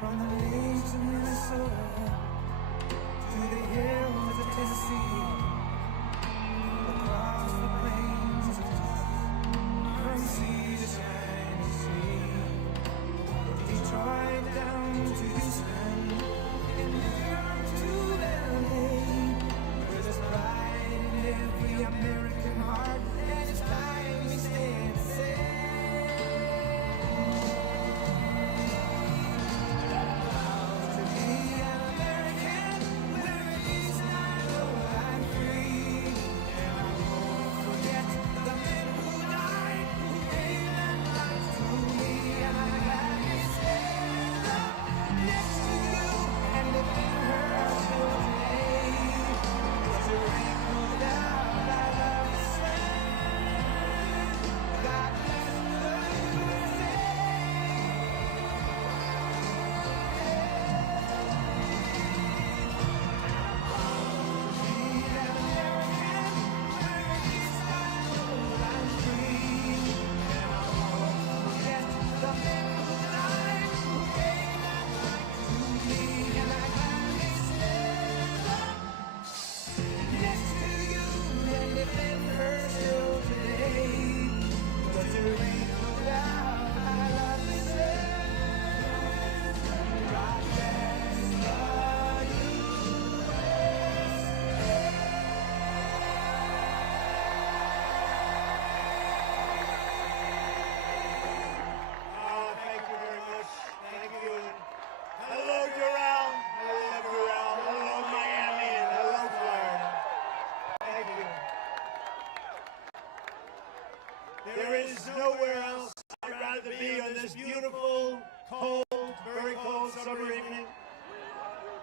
From the lakes of Minnesota to the hills of Tennessee, across the plains of Texas, from sea to shining sea, Detroit down to Houston, and New York to LA. There's pride in every American heart, and it's time we stand and say. Hello, Doral. Hello, Doral. Hello, Miami, and hello, Florida. Thank you. There is nowhere else I'd rather be on this beautiful, cold, very cold summer evening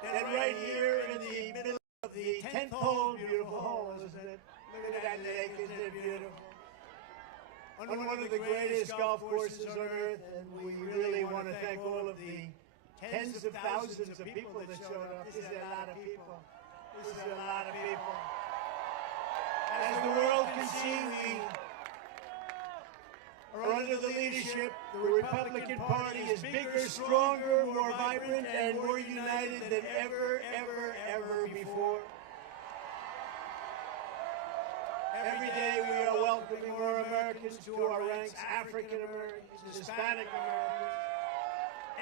than right here in the middle of the 10th-hole, beautiful hole, isn't it? Look at that lake, isn't it beautiful? On one of the greatest golf courses on earth, and we really want to thank all of the tens of thousands of people that showed up. This is a lot of people. This is a lot of people. As the world can see, we are under the leadership. The Republican Party is bigger, stronger, more vibrant, and more united than ever, ever, ever before. Every day we are welcoming more Americans to our ranks, African Americans, Hispanic Americans,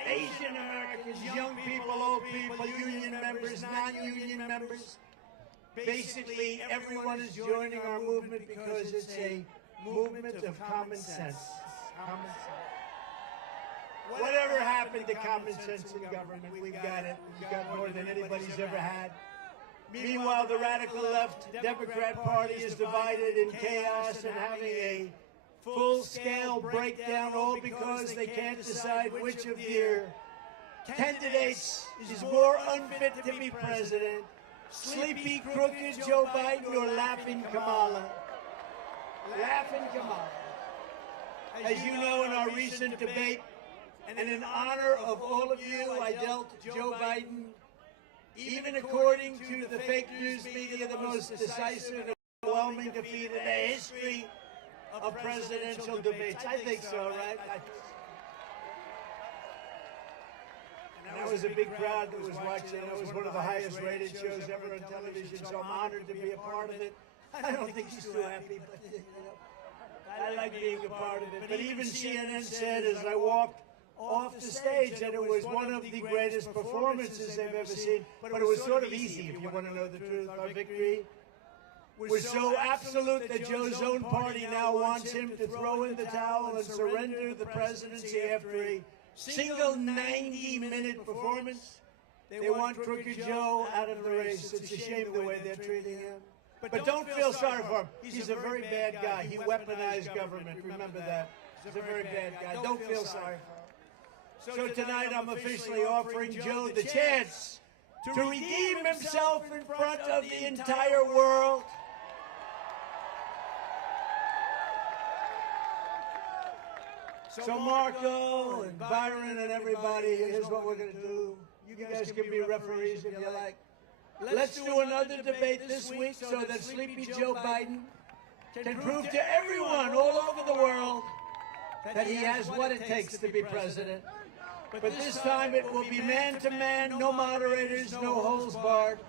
Asian Americans, young people, old people, union members, non-union members. Basically, everyone is joining our movement because it's a movement of common sense. Common sense. Whatever happened to common sense in government? We've got it. We've got more than anybody's ever had. Meanwhile, the radical left Democrat Party is divided in chaos and having a full-scale breakdown, all because they can't decide which of their candidates is more unfit to be president, sleepy, crooked Joe Biden or laughing Kamala. Laughing Kamala. As you know, in our recent debate, and in honor of all of you, I dealt Joe Biden, even according to the fake news media, the most decisive and overwhelming defeat in the history of presidential debates. I think so, right? And that was a big crowd that was watching. That was one of the highest rated shows ever on television, so I'm honored to be a part of it. I don't think she's too happy, but I like being a part of it. But even CNN said as I walked off the stage that it was one of the greatest performances they've ever seen. But it was sort of easy, if you want to know the truth. Our victory was so absolute that Joe's own party now wants him to throw in the towel and surrender the presidency after a single 90-minute performance. They want Crooked Joe out of the race. It's a shame the way they're treating him. But don't feel sorry for him. He's a very bad guy. He weaponized government. Remember that. He's a very bad guy. Don't feel sorry for him. So tonight I'm officially offering Joe the chance to redeem himself in front of the entire world. So Marco and Byron and everybody, here's what we're going to do. You guys can be referees if you like. Let's do another debate this week so that Sleepy Joe Biden can prove to everyone all over the world that he has what it takes to be president. But this time it will be man-to-man, no moderators, no holds barred.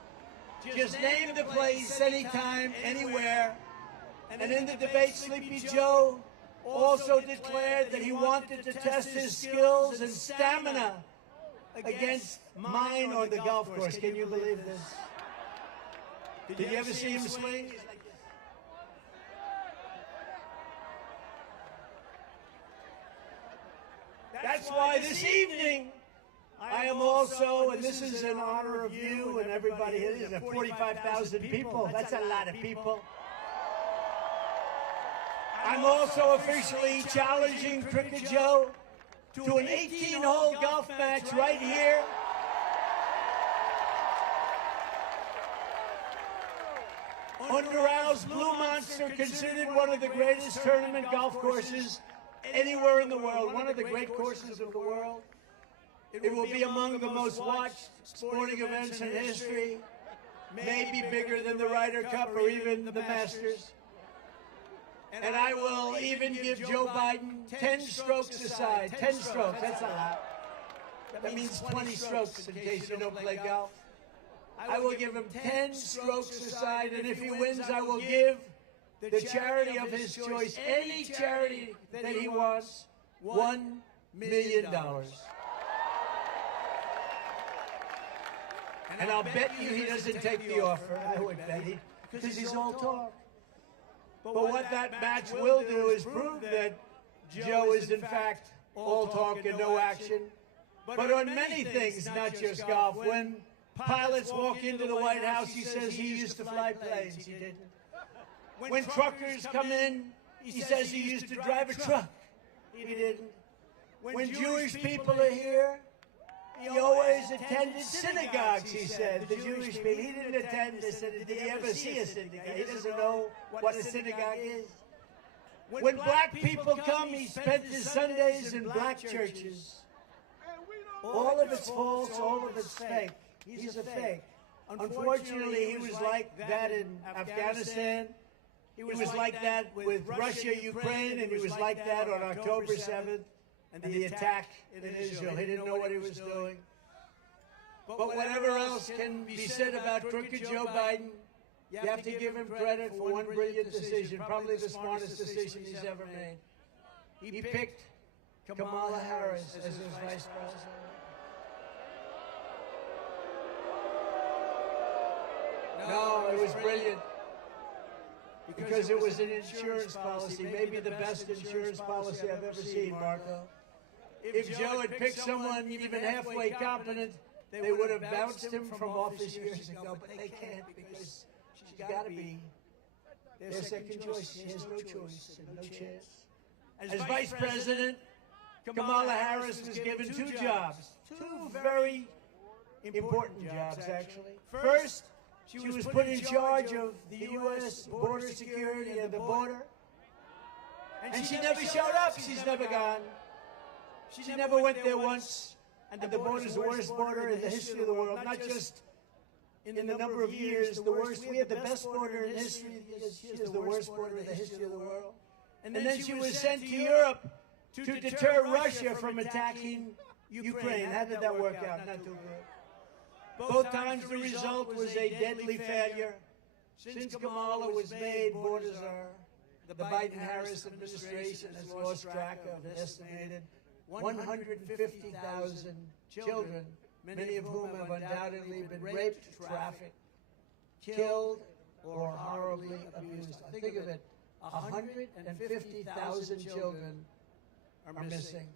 Just name the place, anytime, anywhere. And in the debate, Sleepy Joe also declared that he wanted to test his skills and stamina against mine on the golf course. Can you believe this? Did you ever see him swing? That's why this evening I am also, and this is in honor of you and everybody here, 45,000 people. That's a lot of people. I'm also officially challenging Cricket Joe to an 18-hole golf match right here. On Doral's Blue Monster, considered one of the greatest tournament golf courses anywhere in the world, one of the great courses of the world. It will be among the most watched sporting events in history, maybe bigger than the Ryder Cup or even the Masters. And I will even give Joe Biden 10 strokes aside. 10 strokes, that's a lot. That means 20 strokes in case you don't play golf. I will give him 10 strokes aside, and if he wins, I will give the charity of his choice, any charity that he wants, $1 million. And I'll bet you he doesn't take the offer. I would bet he, because he's all talk. But what that match will do is prove that Joe is in fact all talk and no action. But on many things, not just golf. When pilots walk into the White House, he says he used to fly planes. He didn't. When truckers come in, he says he used to drive a truck. He didn't. When Jewish people are here, he always attended synagogues, he said. The Jewish people, he didn't attend the synagogue. Did he ever see a synagogue? He doesn't know what a synagogue is. When black people come, he spent his Sundays in black churches. All of it's false, all of it's fake. He's a fake. Unfortunately, he was like that in Afghanistan. He was like that with Russia, Ukraine, and he was like that on October 7th and the attack in Israel. He didn't know what he was doing. But whatever else can be said about crooked Joe Biden, you have to give him credit for one brilliant decision, probably the smartest decision he's ever made. He picked Kamala Harris as his vice president. No, it was brilliant. Because it was an insurance policy, maybe the best insurance policy I've ever seen, Marco. If Joe had picked someone even halfway competent, they would have bounced him from office years ago, but they can't because she's got to be their second choice. She has no choice and no chance. As vice president, Kamala Harris was given two jobs, two very important jobs, actually. First, she was put in charge of the U.S. border security and the border. And she never showed up. She's never gone. She never went there once. And the border's the worst border in the history of the world, not just in the number of years, the worst. We had the best border in history. She has the worst border in the history of the world. And then she was sent to Europe to deter Russia from attacking Ukraine. How did that work out? Not too good. Both times the result was a deadly failure. Since Kamala was made, borders are, the Biden-Harris administration has lost track of an estimated 150,000 children, many of whom have undoubtedly been raped, trafficked, killed, or horribly abused. Think of it, 150,000 children are missing.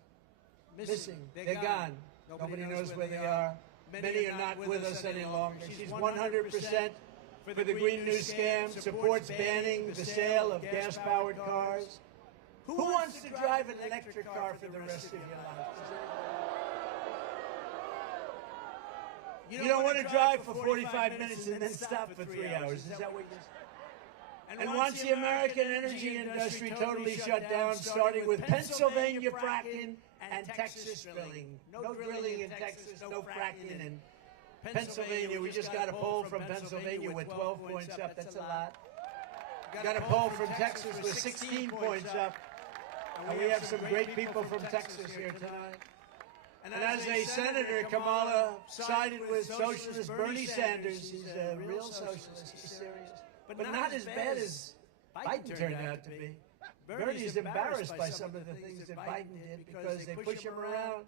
They're gone. Nobody knows where they are. Many are not with us any longer. She's 100% for the Green New Scam, supports banning the sale of gas-powered cars. Who wants to drive an electric car for the rest of your life? You don't want to drive for 45 minutes and then stop for 3 hours. Is that what you're saying? And once the American energy industry totally shut down, starting with Pennsylvania fracking and Texas drilling. No drilling in Texas, no fracking in Pennsylvania. We just got a poll from Pennsylvania with 12 points up. That's a lot. Got a poll from Texas with 16 points up. And we have some great people from Texas here tonight. And as a senator, Kamala sided with socialist Bernie Sanders. He's a real socialist. He's serious. But not as bad as Biden turned out to be. Bernie's embarrassed by some of the things that Biden did because they push him around.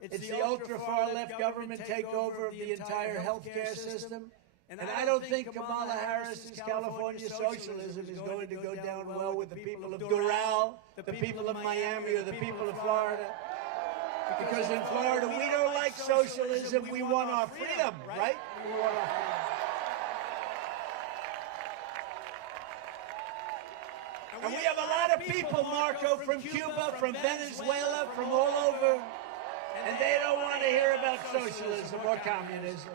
It's the ultra-far left government takeover of the entire healthcare system. And I don't think Kamala Harris's California socialism is going to go down well with the people of Doral, the people of Miami, or the people of Florida. Because in Florida, we don't like socialism. We want our freedom, right? We want our freedom. And we have a lot of people, Marco, from Cuba, from Venezuela, from all over, and they don't want to hear about socialism or communism.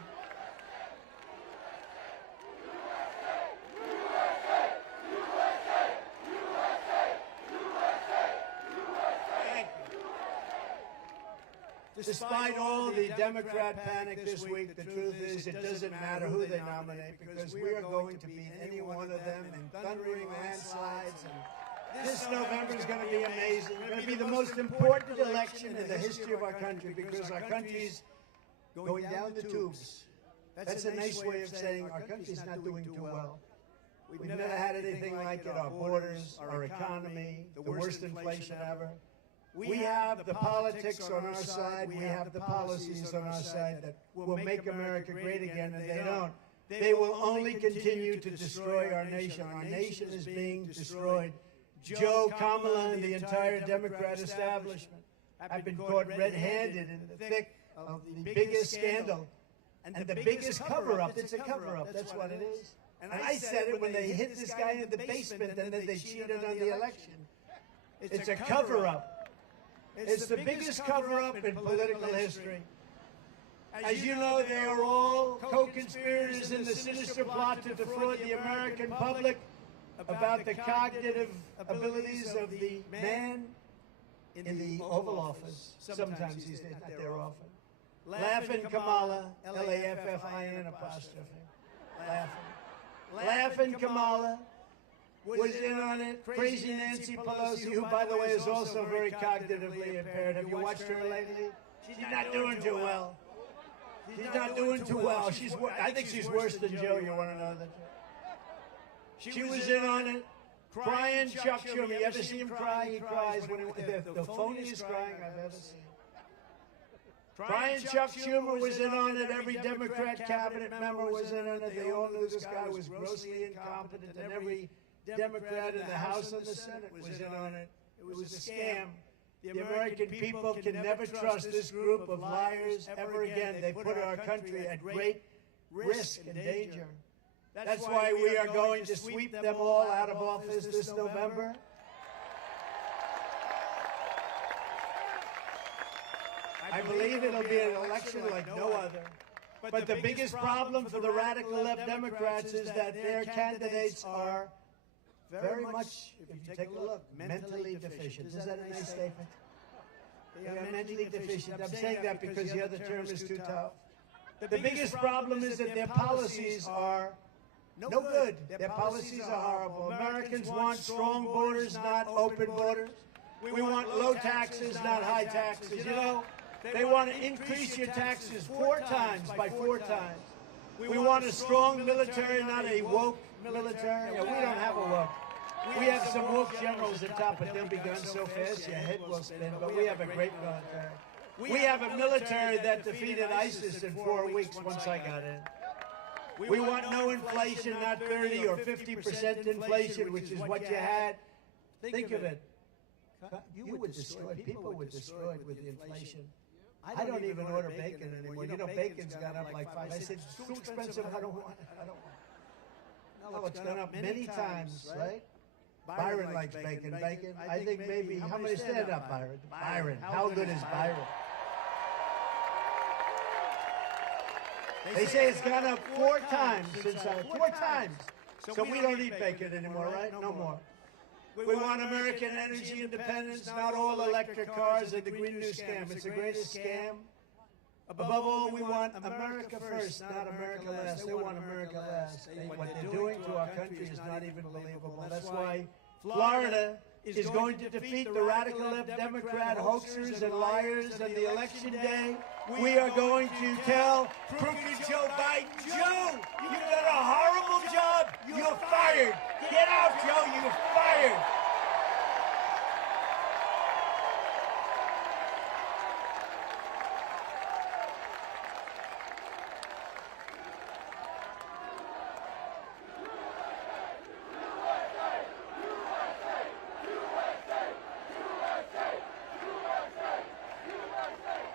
Despite all the Democrat panic this week, the truth is it doesn't matter who they nominate because we are going to beat any one of them in thundering landslides. And this November is going to be amazing. It's going to be the most important election in the history of our country because our country's going down the tubes. That's a nice way of saying our country's not doing too well. We've never had anything like it. Our borders, our economy, the worst inflation ever. We have the politics on our side, we have the policies on our side that will make America great again, and they don't. They will only continue to destroy our nation. Our nation is being destroyed. Joe, Kamala, and the entire Democrat establishment have been caught red-handed in the thick of the biggest scandal and the biggest cover-up. It's a cover-up, that's what it is. And I said it when they hit this guy in the basement and then they cheated on the election. It's a cover-up. It's the biggest cover-up in political history. As you know, they are all co-conspirators in the sinister plot to defraud the American public about the cognitive abilities of the man in the Oval Office. Sometimes he's not there often. Laughing Kamala, L-A-F-F-I-N apostrophe. Laughing. Laughing Kamala was in on it. Crazy Nancy Pelosi, who, by the way, is also very cognitively impaired. Have you watched her lately? She's not doing too well. She's not doing too well. I think she's worse than Joe. You want to know that? She was in on it. Crying Chuck Schumer. You ever see him cry? He cries when the phoniest crying I've ever seen. Crying Chuck Schumer was in on it. Every Democrat cabinet member was in on it. They all knew this guy was grossly incompetent, and every Democrat in the House and the Senate was in on it. It was a scam. The American people can never trust this group of liars ever again. They put our country at great risk and danger. That's why we are going to sweep them all out of office this November. I believe it'll be an election like no other. But the biggest problem for the radical left Democrats is that their candidates are very much, if you take a look, mentally deficient. Is that a nice statement? They are mentally deficient. I'm saying that because the other term is too tough. The biggest problem is that their policies are no good. Their policies are horrible. Americans want strong borders, not open borders. We want low taxes, not high taxes. You know, they want to increase your taxes 4 times by 4 times. We want a strong military, not a woke military. Yeah, we don't have a woke. We have some woke generals at top, but they'll be gone so fast your head will spin. But we have a great military. We have a military that defeated ISIS in 4 weeks once I got in. We want no inflation, not 30 or 50% inflation, which is what you had. Think of it. You were destroyed. People were destroyed with the inflation. I don't even order bacon anymore. You know, bacon's gone up like 5. I said, it's too expensive. I don't want it. I don't want it. No, it's gone up many times, right? Byron likes bacon. Bacon, I think maybe, how many stand up, Byron? Byron, how good is Byron? They say it's gone up 4 times since 4 times. So we don't eat bacon anymore, right? No more. We want American energy independence, not all electric cars and the Green New Scam. It's the greatest scam. Above all, we want America first, not America last. They want America last. What they're doing to our country is not even believable. That's why Florida is going to defeat the radical left Democrat hoaxers and liars on the election day. We are going to tell crooked Joe Biden, Joe, you've done a horrible job. You're fired. Get out, Joe. You're fired.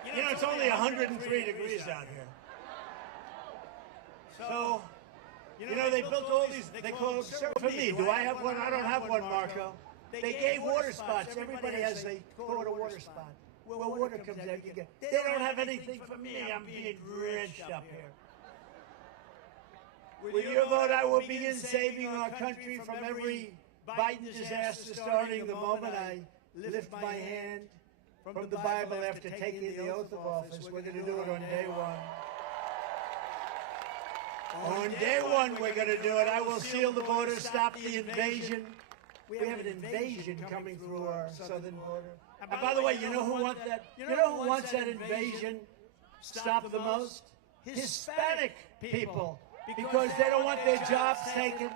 You know, it's only 103 degrees out here. So, you know, they built all these, they call them, for me, do I have one? I don't have one, Marco. They gave water spots. Everybody has, they call it a water spot. Where water comes out, you get. They don't have anything for me. I'm being drenched up here. With your vote, I will begin saving our country from every Biden disaster starting the moment I lift my hand from the Bible after taking the oath of office. We're going to do it on day one. On day one, we're going to do it. I will seal the border, stop the invasion. We have an invasion coming through our southern border. And by the way, you know who wants that? You know who wants that invasion stopped the most? Hispanic people. Because they don't want their jobs taken.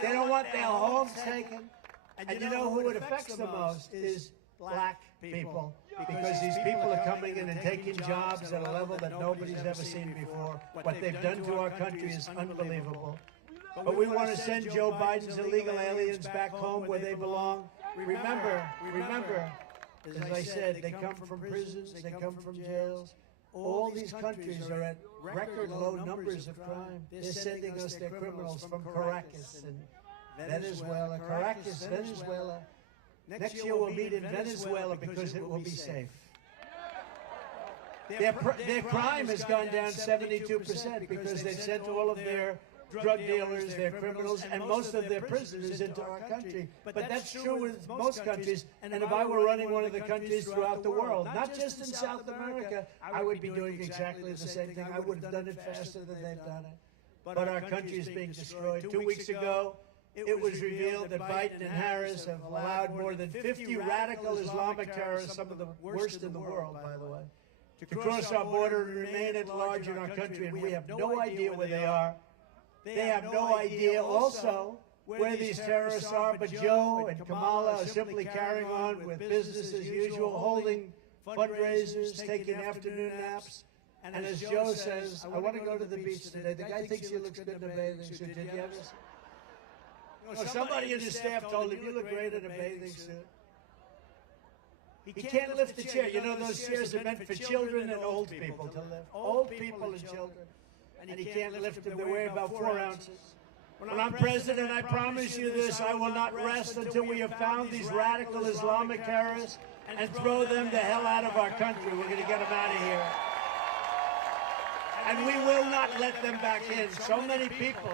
They don't want their homes taken. And you know who it affects the most is black people. Because these people are coming in and taking jobs at a level that nobody's ever seen before. What they've done to our country is unbelievable. But we want to send Joe Biden's illegal aliens back home where they belong. Remember, as I said, they come from prisons, they come from jails. All these countries are at record low numbers of crime. They're sending us their criminals from Caracas and Venezuela. Caracas, Venezuela. Next year we'll meet in Venezuela because it will be safe. Their crime has gone down 72% because they've sent all of their drug dealers, their criminals, and most of their prisoners into our country. But that's true with most countries. And if I were running one of the countries throughout the world, not just in South America, I would be doing exactly the same thing. I would have done it faster than they've done it. But our country is being destroyed. 2 weeks ago, it was revealed that Biden and Harris have allowed more than 50 radical Islamic terrorists, some of the worst in the world, by the way, to cross our border and remain at large in our country, and we have no idea where they are. They have no idea also where these terrorists are, but Joe and Kamala are simply carrying on with business as usual, holding fundraisers, taking afternoon naps. And as Joe says, I want to go to the beach today. The guy thinks he looks good in a bathing suit. Did you ever see? Somebody in his staff told him, you look great in a bathing suit. He can't lift the chair. You know, those chairs are meant for children and old people to lift. Old people and children. And he can't lift them. They weigh about 4 ounces. When I'm president, I promise you this, I will not rest until we have found these radical Islamic terrorists and throw them the hell out of our country. We're going to get them out of here. And we will not let them back in. So many people,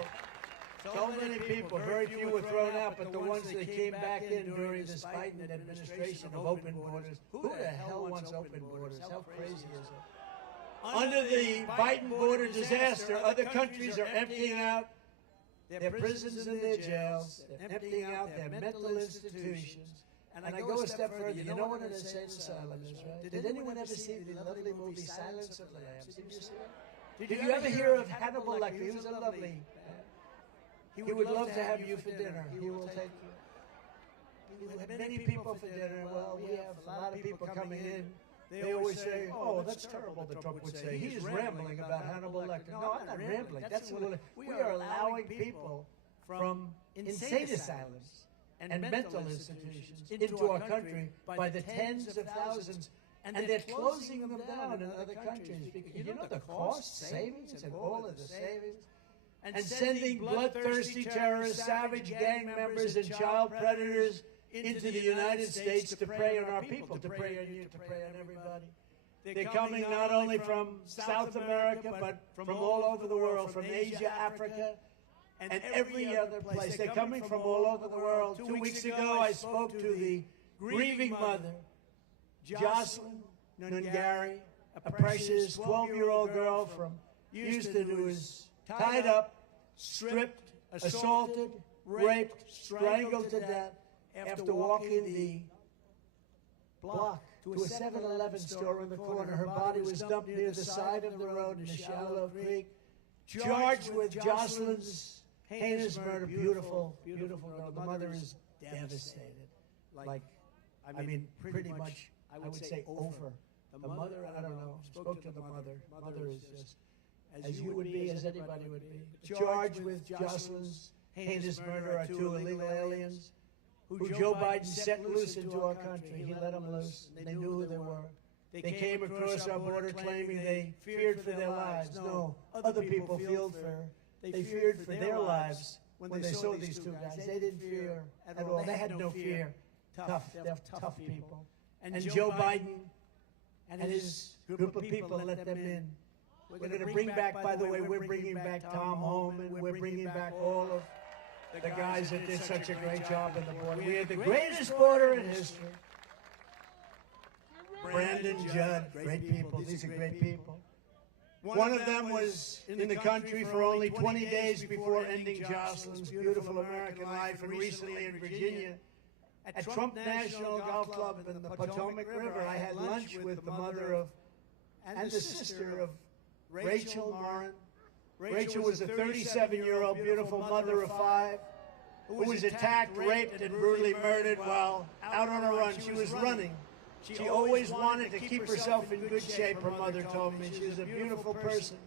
very few were thrown out, but the ones that came back in during this Biden administration of open borders, who the hell wants open borders? How crazy is it? Under the Biden border disaster, other countries are emptying out their prisons and their jails. They're emptying out their mental institutions. And I go a step further. You know what an insane asylum is, right? Did anyone ever see the lovely movie Silence of the Lambs? Did you see it? Did you ever hear of Hannibal Lecter? He was a lovely man. He would love to have you for dinner. He will take you. He would have many people for dinner. Well, we have a lot of people coming in. They always say, oh, that's terrible, the Trump would say. He's rambling about Hannibal Lecter. No, I'm not rambling. That's what we are allowing people from insane asylums and mental institutions into our country by the tens of thousands. And they're closing them down in other countries. Because you know the cost, savings, and all of the savings? And sending bloodthirsty terrorists, savage gang members, and child predators into the United States to prey on our people, to prey on you, to prey on everybody. They're coming not only from South America, but from all over the world, from Asia, Africa, and every other place. They're coming from all over the world. 2 weeks ago, I spoke to the grieving mother, Jocelyn Nungari, a precious 12-year-old girl from Houston who was tied up, stripped, assaulted, raped, strangled to death, after walking the block to a 7-Eleven store in the corner. Her body was dumped near the side of the road in a shallow creek, charged with Jocelyn's heinous murder. Beautiful, beautiful girl. The mother is devastated. I mean, pretty much, I would say over. The mother, I don't know, spoke to the mother. Mother is just, as you would be, as anybody would be. Charged with Jocelyn's heinous murder are 2 illegal aliens who Joe Biden set loose into our country. He let them loose. They knew who they were. They came across our border claiming they feared for their lives. No, other people they feared for their lives when they saw these 2 guys. They didn't fear at all. They had no fear. They're tough people. And Joe Biden and his group of people let them in. We're going to bring back, by the way, we're bringing back Tom Holman. We're bringing back all of the guys that did such a great job on the border. We had the greatest border in history. Brandon, Judd, great people. These are great people. One of them was in the country for only 20 days before ending Jocelyn's beautiful American life, and recently in Virginia, at Trump National Golf Club in the Potomac River, I had lunch with the mother of and the sister of Rachel Morin. Rachel was a 37-year-old beautiful mother of 5 who was attacked, raped, and brutally murdered while out on a run. She was running. She always wanted to keep herself in good shape, her mother told me. She was a beautiful person.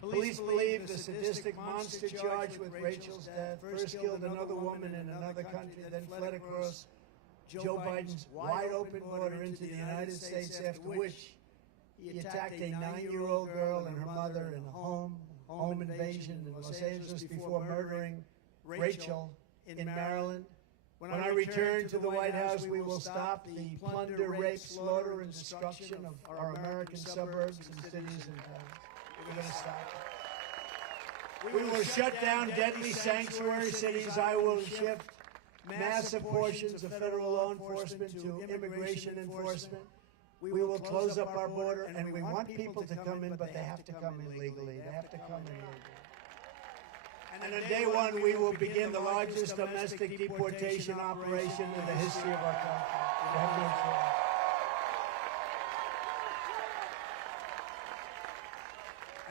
Police believe the sadistic monster charged with Rachel's death first killed another woman in another country, then fled across Joe Biden's wide-open border into the United States, after which he attacked a 9-year-old girl and her mother in a home invasion in Los Angeles before murdering Rachel in Maryland. When I return to the White House, we will stop the plunder, rape, slaughter, and destruction of our American suburbs and cities and towns. We're going to stop it. We will shut down deadly sanctuary cities. I will shift massive portions of federal law enforcement to immigration enforcement. We will close up our border, and we want people to come in, but they have to come in legally. They have to come in legally. And on day 1, we will begin the largest domestic deportation operation in the history of our country. We have no choice.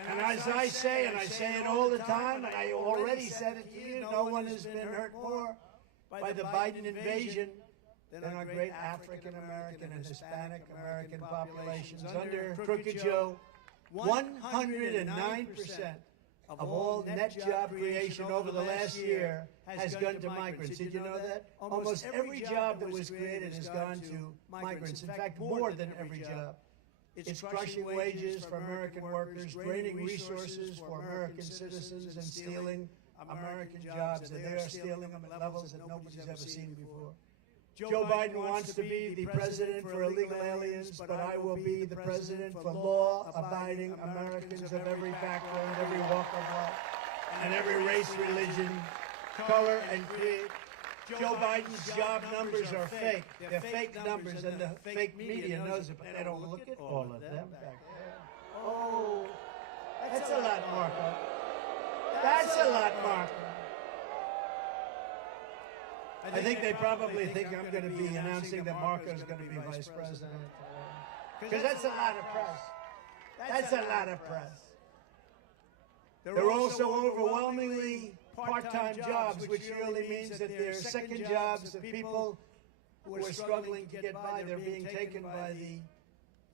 And as I say, and I say it all the time, and I already said it to you, no one has been hurt more by the Biden invasion than our great African American and Hispanic American populations. Under Crooked Joe, 109% of all net job creation over the last year has gone to migrants. Did you know that? Almost every job that was created has gone to migrants. In fact, more than every job. It's crushing wages for American workers, draining resources for American citizens, and stealing American jobs. And they are stealing them at levels that nobody's ever seen before. Joe Biden wants to be the president for illegal aliens, but I will be the president for law-abiding Americans of every background, every walk of life, and every race, religion, color, and creed. Joe Biden's job numbers are fake. They're fake numbers, and the fake media knows it, but they don't look at all of them back there. Oh, that's a lot, Marco. That's a lot, Marco. I think they probably think I'm going to be announcing that Marco's going to be vice president. Because that's a lot of press. That's a lot of press. They're also overwhelmingly part-time jobs, which really means that they're second jobs of people who are struggling to get by. They're being taken by the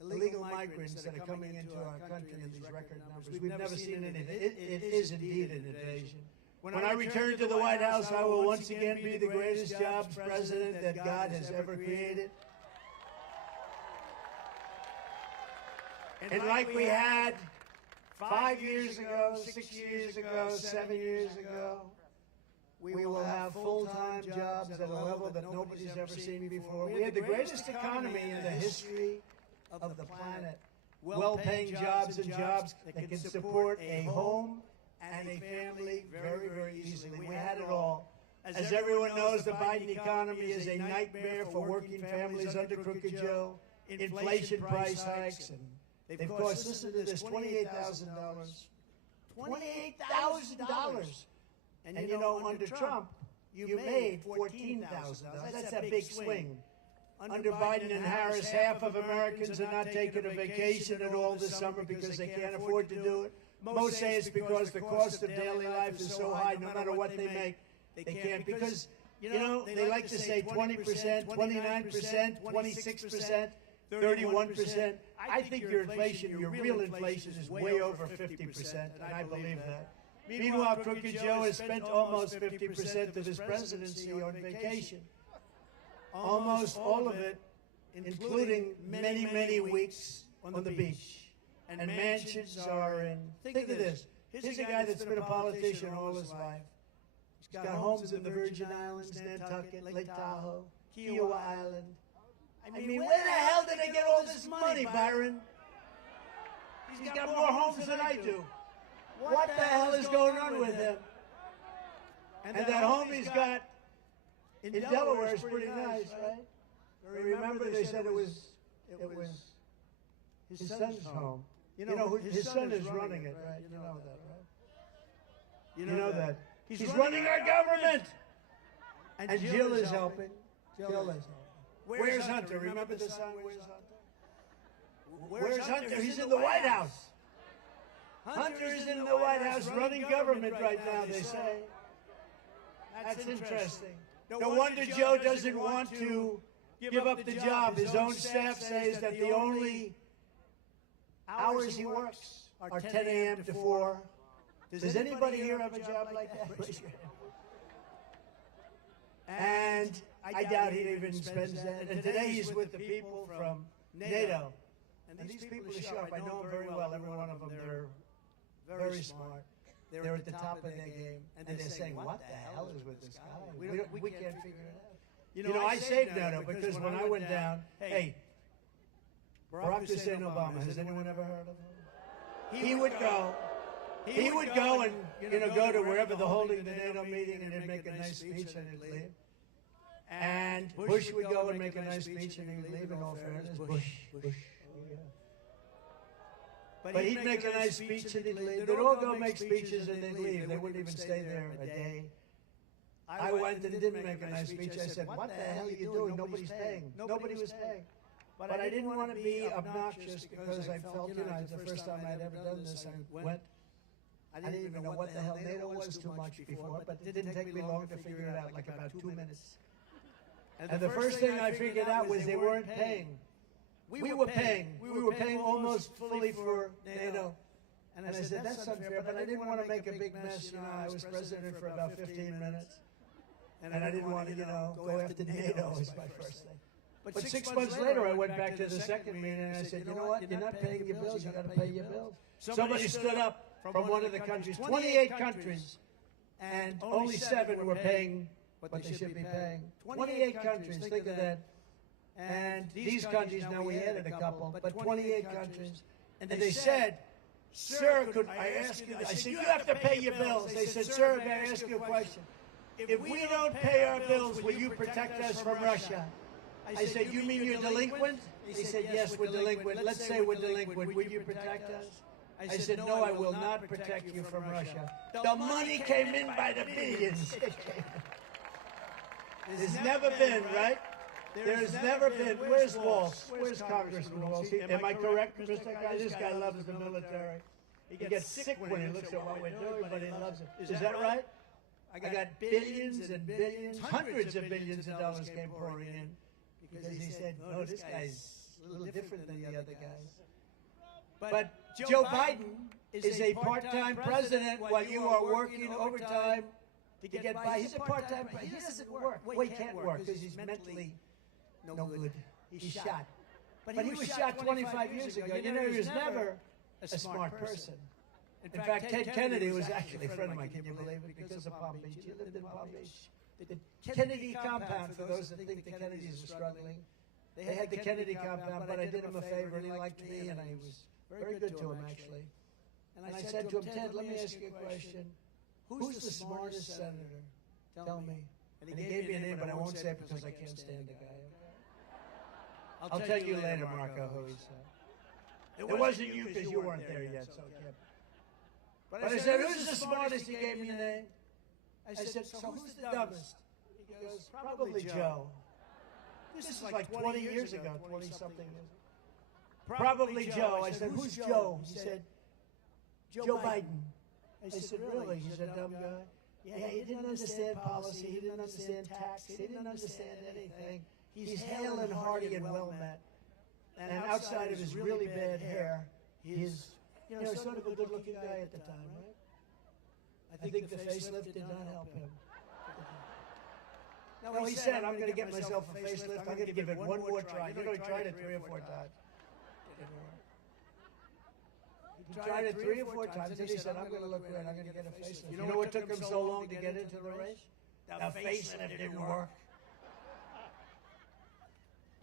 illegal migrants that are coming into our country in these record numbers. We've never seen anything. It is indeed an invasion. When I return to the White House, I will once again be the greatest jobs president that God has ever created. And like we had 5 years ago, 6 years ago, 7 years ago, we will have full-time jobs at a level that nobody's ever seen before. We had the greatest economy in the history of the planet. Well-paying jobs and jobs that can support a home and a family very, very easily. We had it all. As everyone knows, the Biden economy is a nightmare for working families under Crooked Joe. Inflation, price hikes, and they've cost, listen to this, $28,000. $28,000! And you know, under Trump, you made $14,000. That's a big swing. Under Biden and Harris, half of Americans are not taking a vacation at all this summer because they can't afford to do it. Most say it's because the cost of daily life is so high, no matter what they make, they can't. Because, they like to say 20%, 29%, 26%, 31%. I think your inflation, your real inflation is way over 50%, and I believe that. Meanwhile, Crooked Joe has spent almost 50% of his presidency on vacation. Almost all of it, including many, many weeks on the beach. And mansions are in, think of this, here's a guy that's been a politician all his life. He's got homes in the Virgin Islands, Nantucket, Lake Tahoe, Kiowa Island. I mean, where the hell did they get all this money, Byron? He's got more homes than I do. What the hell is going on with him? And that home he's got in Delaware is pretty nice, right? Remember they said it was his son's home. His son is running it, right? You know that, right? You know that. He's running our government. And Jill is helping. Jill is helping. Where's Hunter? Remember the song, Where's Hunter? Where's Hunter? He's in the White House. Hunter is in the White House running government right now, they say. That's interesting. No wonder Joe doesn't want to give up the job. His own staff says that the only hours he works are 10 a.m. to 4. Does anybody here have a job like that? And I doubt he even spends that. And today he's with the people from NATO. And these people are sharp. I know them very well, every one of them. They're very smart. They're at the top of their game. And they're saying, what the hell is with this guy? We can't figure it out. I saved NATO because when I went down, hey, Barack Hussein Obama, has anyone ever heard of him? He would go and, go to wherever the holding the NATO meeting and he'd make a nice speech and he'd leave. And Bush would go and make a nice speech and he'd leave, in all fairness. Bush. But he'd make a nice speech and he'd leave. They'd all go make speeches and they'd leave. They wouldn't even stay there a day. I went and didn't make a nice speech. I said, what the hell are you doing? Nobody's paying. Nobody was paying. But I didn't want to be obnoxious because I felt, it's the first time I'd ever done this. I didn't even know what the hell NATO was too much before, but it didn't take me long to figure it out, like about 2 minutes. And the first thing I figured out was they weren't paying. We were paying. We were paying almost fully for NATO. And I said, that's unfair, but I didn't want to make a big mess. I was president for about 15 minutes. And I didn't want to, go after NATO as my first thing. But 6 months later, I went back to the second meeting and I said, you know what? You're not paying your bills. You got to pay your bills. Somebody stood up from one of the countries, 28 countries, and only 7 were paying what they should be paying. 28 countries, think of that. And these countries, now we added a couple, but 28 countries. And they said, sir, could I ask you, I said, you have to pay your bills. They said, sir, may I ask you a question? If we don't pay our bills, will you protect us from Russia? I said, you mean you're delinquent? They said, yes, we're delinquent. Let's say we're delinquent. Will you protect us? I said, no, I will not protect you from Russia. The money came in by the billions. There's never been, right? There's never been. Where's Walsh? Where's Congressman Walsh? Am I correct, Mr. Guy? This guy loves the military. He gets sick when he looks at what we're doing, but he loves it. Is that right? I got billions and billions, hundreds of billions of dollars came pouring in because he said, no, this guy's a little different than the other guys. But Joe Biden is a part-time president while you are working overtime to get by. He's a part-time president. He doesn't work. Well, he can't work because he's mentally no good. He's shot. But he was shot 25 years ago. He was never a smart person. In fact, Ted Kennedy was actually a friend of mine. Can you believe it? Because of Palm Beach. He lived in Palm Beach. The Kennedy compound, for those that think the Kennedys were struggling, they had the Kennedy compound, but I did him a favor, and he liked me, and I was very good to him, actually. And I said to him, Ted, let me ask you a question. Who's the smartest senator? Tell me. And he gave me a name, but I won't say it because I can't stand the guy. I'll tell you later, Marco, who he said. It wasn't you because you weren't there yet, so I can't. But I said, who's the smartest? He gave me a name. I said, so who's the dumbest? He goes, probably Joe. This is like 20 years ago, 20-something years ago. Probably Joe. I said, who's Joe? He said, Joe Biden. I said, really? He's a dumb guy? Yeah, he didn't understand policy. He didn't understand tax. He didn't understand anything. He's hale and hearty and well-met. And outside of his really bad hair, he's, sort of a good-looking guy at the time, right? I think the facelift did not help him. No, he said, I'm going to get myself a facelift. I'm going to give it one more try. You know, he tried it 3 or 4 times. He tried it 3 or 4 times, and he said, I'm going to look great. I'm going to get a facelift. You know what took him so long to get into the race? The facelift didn't work.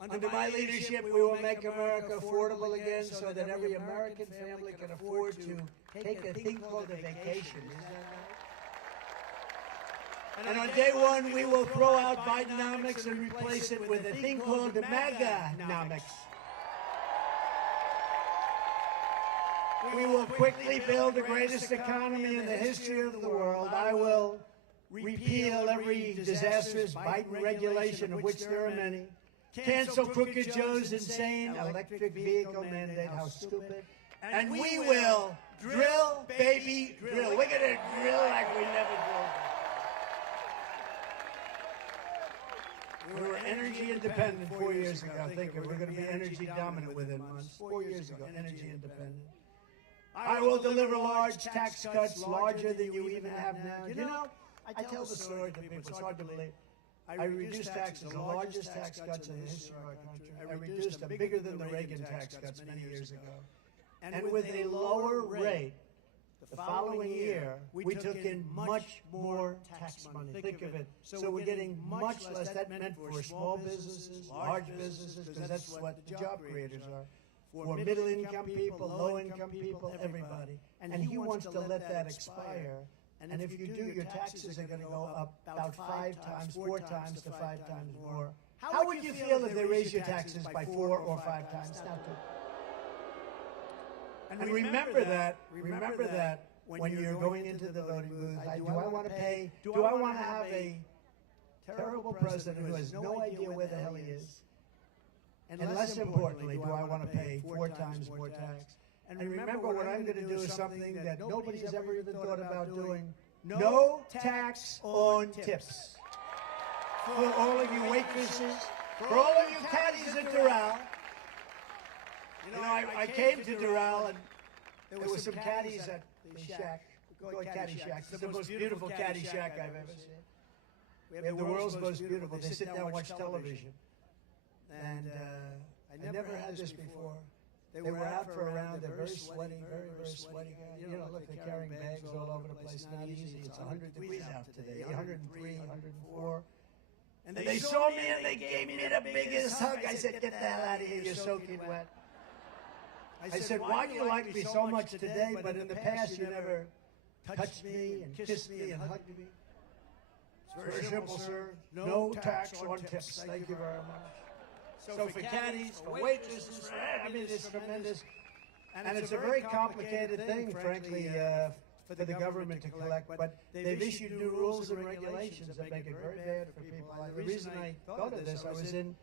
Under my leadership, we will make America affordable again so that every American family can afford to take a thing called a vacation. Isn't that right? And on day one, we will throw out Bidenomics and replace it with a thing called the MAGA-nomics. We will quickly build the greatest economy in the history of the world. I will repeal every disastrous Biden regulation, of which there are many. Cancel Crooked Joe's insane electric vehicle mandate. How stupid. And we will drill, baby, drill. We're going to drill like we never drilled. We were energy independent 4 years ago. Think of it. We're going to be energy dominant within months. 4 years ago, energy independent. I will deliver large tax cuts, larger than you even have now. You know, I tell the story to people. It's hard to believe. I reduced taxes, the largest tax cuts in the history of our country. I reduced them bigger than the Reagan tax cuts many years ago. And with a lower rate, the following year, we took in much more tax money. Think of it. So we're getting much less. That meant for small businesses, large businesses, because that's what the job creators are. For middle-income people, low-income people, everybody. And he wants to let that expire. And if you do, your taxes are going to go up about 5 times, 4 times to 5 times more. How would you feel if they raise your taxes by 4 or 5 times? Not good. And remember that when you're going into the voting booth. Do I want to pay? Do I want to have a terrible president who has no idea where the hell he is? And less importantly, do I want to pay 4 times more tax? And remember, what I'm going to do is something that nobody's ever even thought about doing. No tax on tips. For all of you waitresses, for all of you caddies at Doral. You know, I came to Doral, and there were some caddies at the shack. We call it Caddy Shack. It's the most beautiful caddy shack I've ever seen. We have the world's most beautiful. They sit down and watch television. And I never had this before. They were out for a round. They're very sweaty, very, very sweaty. You know, look, they're carrying bags all over the place. Not easy. It's 100 degrees out today, 103, 104. And they saw me and they gave me the biggest hug. I said, get the hell out of here. You're soaking wet. I said, why do you like me so much today, but in the past you never touched me and kissed me and hugged me? It's very simple, sir. No tax on tips. Thank you very much. So for caddies, for waitresses, I mean, it's tremendous. And it's a very complicated thing, frankly, for the government to collect. But they've issued new rules and regulations that make it very bad for people. The reason I thought of this, I was in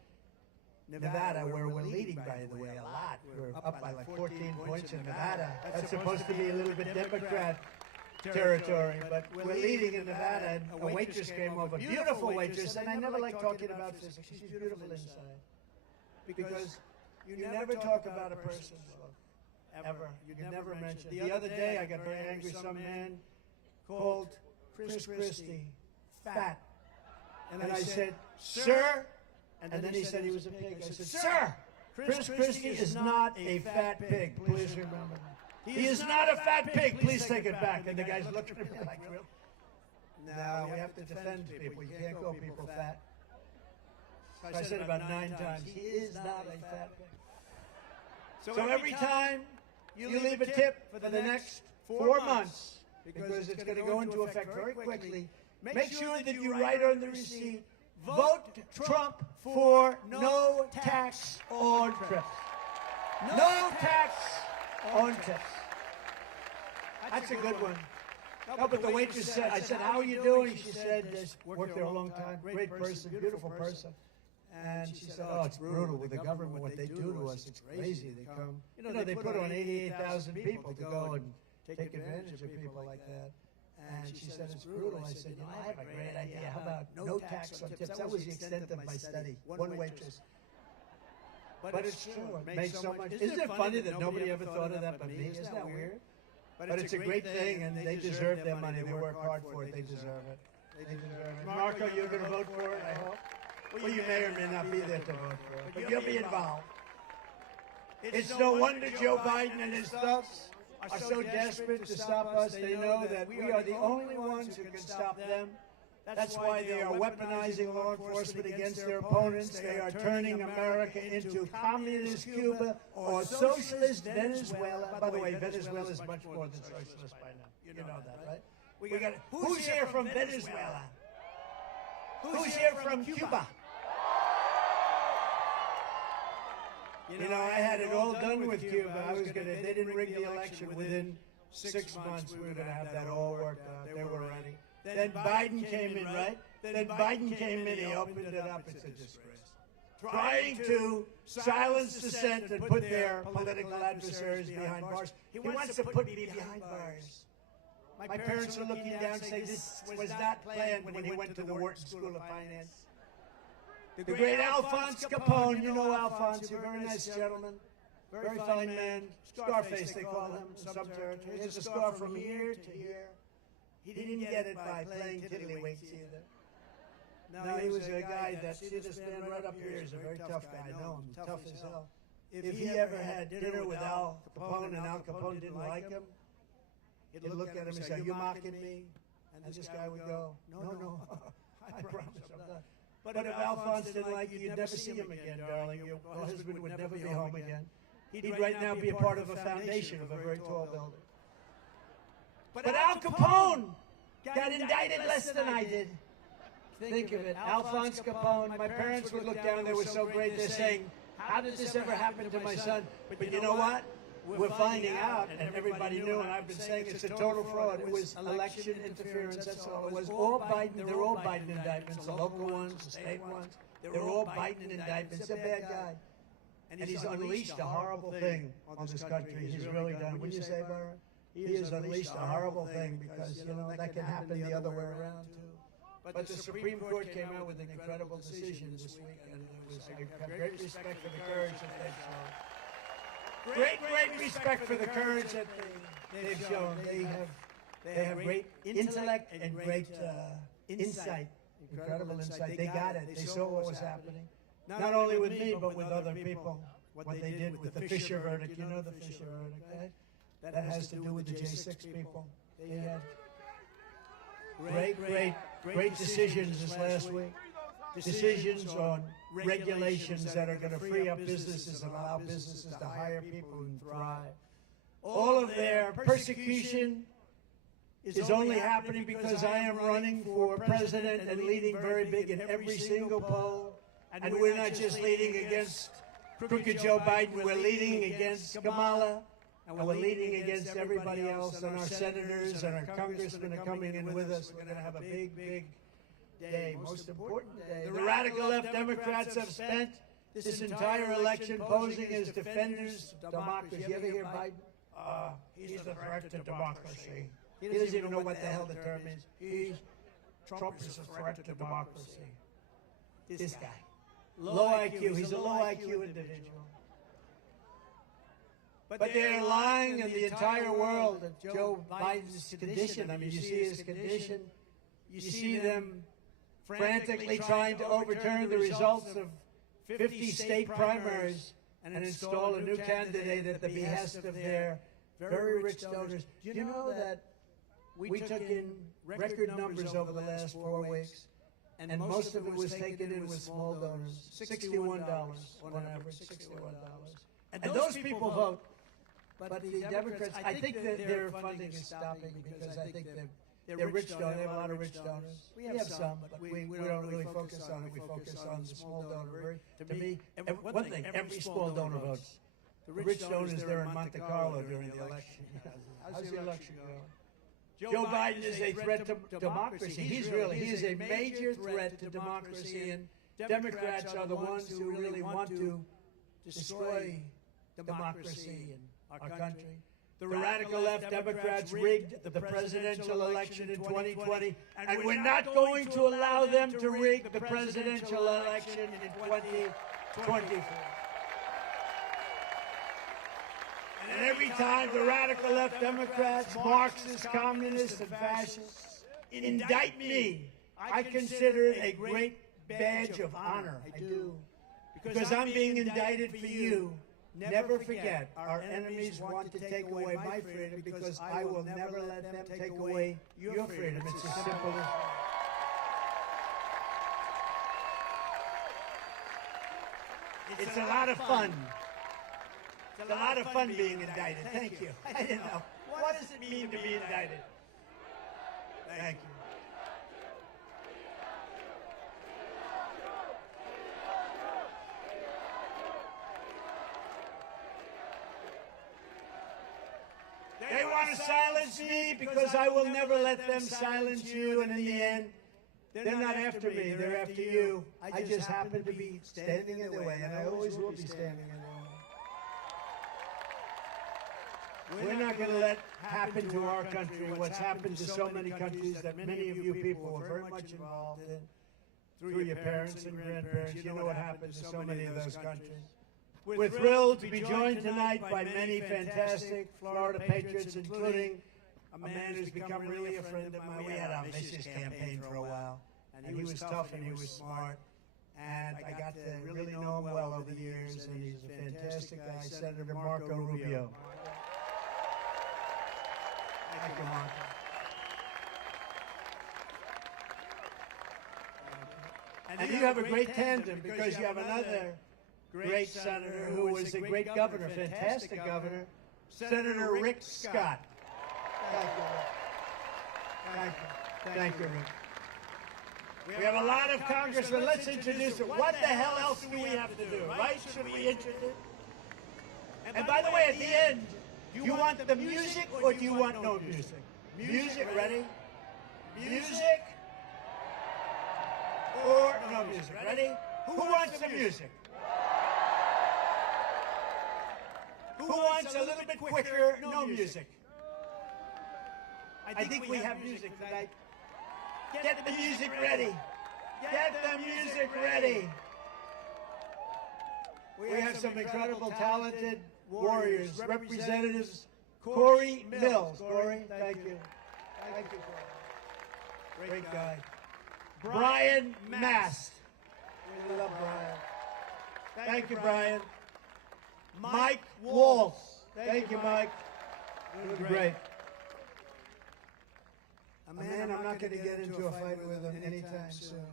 Nevada, where we're leading, by the way, a lot. We're up by like 14 points in Nevada. That's supposed to be a little bit Democrat territory, but we're leading in Nevada, and a waitress came over, beautiful waitress, and I never like talking about physics. She's beautiful inside. Because you never talk about a person's look, ever. You can never mention. The other day, I got very angry. Some man called Chris Christie fat. And I said, sir, and then he said he was a pig. I said, sir, Chris Christie is not a fat pig. Please remember that. He is not a fat pig. Please take it back. And the guy's looking at me like, really? No, we have to defend people. You can't call people fat. I said about 9 times, he is not a fat pig. So every time you leave a tip for the next 4 months, because it's going to go into effect very quickly, make sure that you write on the receipt, vote Trump for no tax on trips. No tax on tips. That's a good one. No, but the waitress said, I said, how are you doing? She said, worked there a long time, great person, beautiful person. And she said, oh, it's brutal with the government, what they do to us, it's crazy. They come, they put on 88,000 people to go and take advantage of people like that. And she said, it's brutal. I said, I have a great idea. How about no tax on tips? That was the extent of my study, one waitress. But it's true. It makes so much. Isn't it funny that nobody ever thought of that but me? Isn't that weird? But it's a great thing, and they deserve their money. They work hard for it. They deserve it. They deserve it. Marco, you're going to vote for it, I hope? Well, you may or may not be there to vote for it, but you'll be involved. It's no wonder Joe Biden and his thugs are so desperate to stop us. They know that we are the only ones who can stop them. That's why they are weaponizing law enforcement against their opponents. They are turning America into communist Cuba or socialist Venezuela. By the way, Venezuela is much more than socialist by now. You know that, right? Who's here from Venezuela? Who's here from Cuba? You know, I had it all done with Cuba. I was going to, they didn't rig the election. Within 6 months, we were going to have that all worked out. They were ready. Then Biden came in, right? Then Biden came in, he opened it up. It's a disgrace. Trying to silence dissent and put their political adversaries behind bars. He wants to put me behind bars. My parents are looking down saying this was not planned when he went to the Wharton School of Finance. The great Alphonse Capone, you know Alphonse, you're a very nice gentleman, very fine man, Scarface they call him in some territories. He has a scar from ear to ear. He didn't get it by playing tiddlywinks either. No, he was a guy that used to stand right up here. He's a very tough guy. I know him, tough as hell. If he ever had dinner with Al Capone and Al Capone didn't like him, he'd look at him and say, "Are you mocking me?" And this guy would go, "No, I promise I'm not." But if Alphonse didn't like you, you'd never see him again, darling. Your husband would never be home again. He'd right now be a part of a foundation of a very tall building. But Al Capone got indicted less than I did. Think of it, Alphonse Capone. My parents would look down, they were so great, they're saying, how did this ever happen to my son? But you know what? We're finding out, and everybody knew, and I've been saying it's a total fraud. It was election interference, that's all. It was all Biden. They're all Biden indictments, the local ones, the state ones. They're all Biden indictments. He's a bad guy. And he's unleashed a horrible thing on this country. He's really done. Wouldn't you say, Byron? He has unleashed a horrible thing because, you know, that can happen the other way around, too. But the Supreme Court came out with an incredible decision this week, and I have great respect for the courage that they've shown. Great respect for the courage that they've shown. They have great intellect and great insight, incredible insight. They got it. They saw what was happening. Not only with me, but with other people. What they did with the Fisher verdict. You know the Fisher verdict, right? That has to do with the J6 people. They had great decisions this last week. Decisions on regulations that are going to free up businesses and allow businesses to hire people and thrive. All of their persecution is only happening because I am running for president and leading very big in every single poll. And we're not just leading against crooked Joe Biden, we're leading against Kamala. And we're leading against everybody else, and our senators and our congressmen are coming in with us. We're going to have a big day, most important day. The radical left Democrats have spent this entire election posing as defenders of democracy. You ever hear Biden? He's a threat to democracy. He doesn't even know what the hell the term is. Trump is a threat to democracy. This guy. Low IQ. He's a low IQ individual. But they're lying in the entire world of Joe Biden's condition. I mean, you see his condition. You see them frantically trying to overturn the results of 50 state primaries and install a new candidate at the behest of their very rich donors. Do you know that we took in record numbers over the last 4 weeks, and most of it was taken in with small donors, $61 on average, $61. And those people vote. But the Democrats, I think that their funding is stopping because I think they're rich donors. They have a lot of rich donors. We have some, but we don't really focus on it. We focus on the small donor. To me, one thing, every small donor votes. The rich donors there in Monte Carlo during the election. How's the election going? Joe Biden is a threat to democracy. He is a major threat to democracy, and Democrats are the ones who really want to destroy democracy in our country. The radical left Democrats rigged the presidential election in 2020, and we're not going to allow them to rig the presidential election in 2024. And every time the radical left Democrats, Marxists, communists, and fascists indict me, I consider it a great badge of honor. I do. Because I'm being indicted for you. Never forget, our enemies want to take away my freedom because I will never let them take away your freedom. It's as simple as that. It's a lot of fun. It's a lot of fun being indicted. Thank you. I didn't know. What does it mean to be indicted? Thank you. They want to silence me because I will never let them silence you, and in the end, they're not after me, they're after you. I just happen to be standing in their way, and I always will be standing in their way. We're not going to let happen to our country what's happened to so many countries that many of you people were very much involved in through your parents and grandparents. You know what happened to so many of those countries. We're thrilled to be joined tonight by many fantastic Florida patriots, including a man who's become really a friend of mine. We had a vicious campaign for a while, and he was tough and he was smart, and I got to really know him well over the years, and he's a fantastic guy, Senator Marco Rubio. Thank you, Marco. And you have a great tandem because you have another great senator who was a great governor, fantastic governor, Senator Rick Scott. Thank you, Rick. Thank you. Thank you, Rick. We have a lot of congressmen. Let's introduce it. What the hell else do we have to do, right? Should we introduce? And by the way, at the end, do you want the music or do you want no music? Music, ready? Music or no music? Ready? Who wants some music? Who wants a little bit quicker, no music? I think we have music tonight. Get the music ready. Get the music ready. We have some incredible, talented warriors, representatives. Corey Mills. Corey, thank you. Thank you, Corey. Great guy. Brian Mast. We love Brian. Thank you, Brian. Mike Walsh. Thank you, Mike. You're great. A man I'm not going to get into a fight with him anytime soon.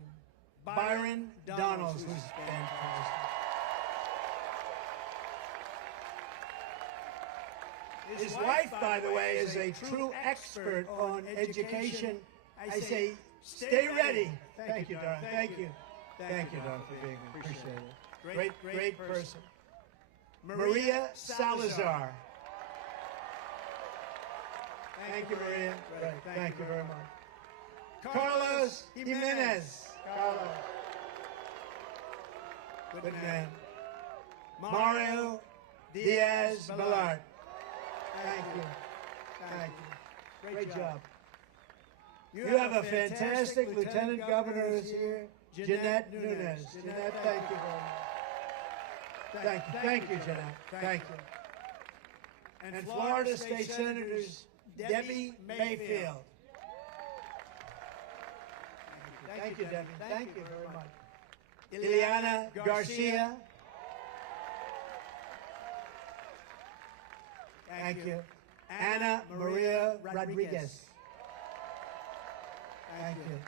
Byron Donalds, who's fantastic. His wife, by the way, is a true expert on education. I say, stay ready. Thank you, Don. Thank you. Thank you, Don, for being here. Appreciate it. Great person. Maria Salazar. Thank you, Maria. Thank you very much. Carlos Jimenez. Carlos. Good man. Mario Diaz-Balart. Thank you. Thank you. Great job. You have a fantastic Lieutenant Governor who's here, Jeanette Nunes. Jeanette, thank you very much. Thank you, Jeanette. Thank you. And Florida State Senators Debbie Mayfield. Thank you, Debbie. Thank you very much. Ileana Garcia. Thank you. Ana Maria Rodriguez. Thank you.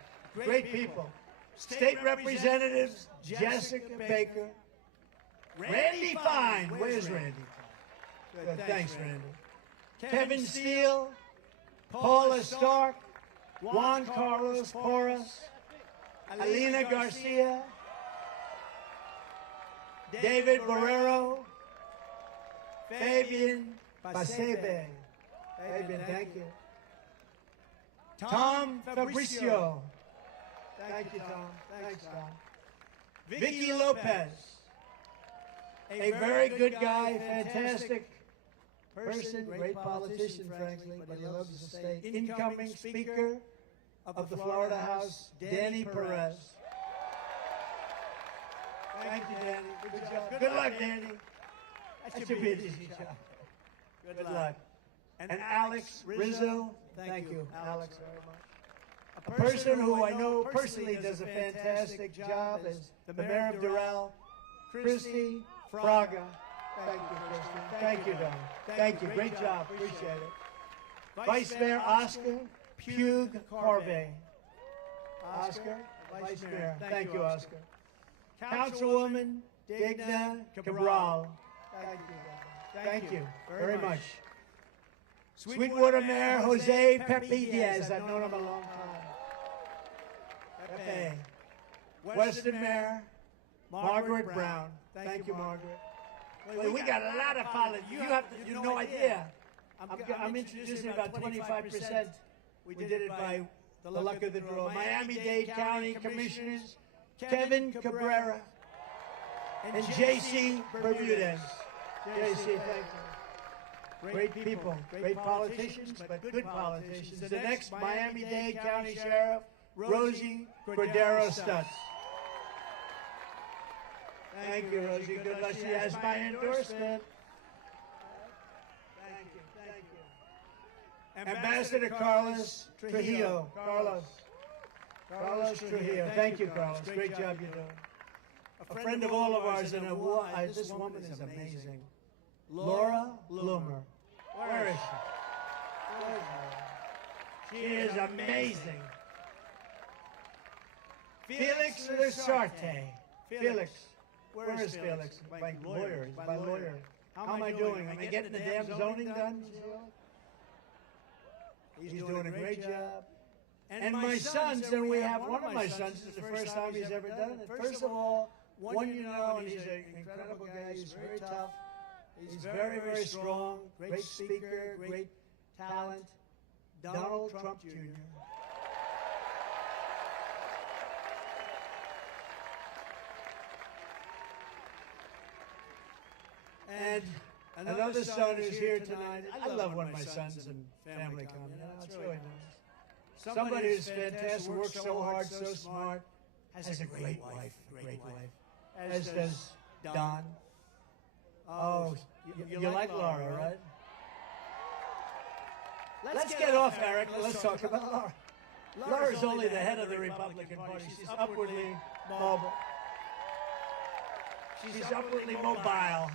Great people. State Representatives Jessica Baker. Randy Fine. Where's Randy? Good. Thanks, Randy. Kevin Steele. Paula Stark. Juan Carlos Porras. Alina Garcia. David Barrero. Fabian Pasebe. Fabian, thank you. Tom Fabricio. Thank you, Tom. Thanks, Tom. Vicky Lopez. A very good guy, fantastic person, great politician, frankly, but he loves the state. Incoming Speaker of the Florida House, Danny Perez. Thank you, Danny. Good job. Good luck, Danny. That should be an easy job. Good luck. And Alex Rizzo. Thank you, Alex, very much. A person who I know personally does a fantastic job is the Mayor of Doral, Christy Fraga. Thank you, Christy. Thank you, Don. Thank you. Great job. Appreciate it. Vice Mayor Oscar Pugh Carvey. Oscar, Vice Mayor. Thank you, Oscar. Councilwoman Digna Cabral. Thank you. Thank you very much. Sweetwater Mayor Jose Pepe Diaz. I've known him a long time. Pepe. Weston Mayor Margaret Brown. Thank you, Margaret. Well, we got a lot of politics. You have no idea. I'm introducing about 25%. We did it by the luck of the draw. Miami-Dade County Commissioners Kevin Cabrera and J.C. Bermudez. J.C., thank you. Great people, great politicians, but good politicians. The next Miami-Dade County Sheriff, Rosie Cordero Stutz. Thank you, Rosie. Good luck. She has my endorsement. Thank you. Thank you. Ambassador Carlos Trujillo. Carlos Trujillo. Thank you, Carlos. Great job you're doing. A friend of all of ours, and this woman is amazing. Laura Loomer. Where is she? She is amazing. Felix Lusarte. Felix. Where is Felix? My lawyer. He's my lawyer. How am I doing? Am I getting the damn zoning done? He's doing a great job. And my sons, and we have one of my sons, this is the first time he's ever done it. First of all, one you know, and he's an incredible guy. He's very tough. He's very, very strong. Great speaker, great talent. Donald Trump Jr. And another son who's here tonight. I love when my sons and family come. You know, it's really nice. Somebody who's fantastic, works so hard, so smart, has a great wife, as does Don. Oh, you like Laura, right? Let's get off Eric. Let's talk about Laura. Laura's only the head of the Republican Party. She's upwardly mobile. She's upwardly mobile.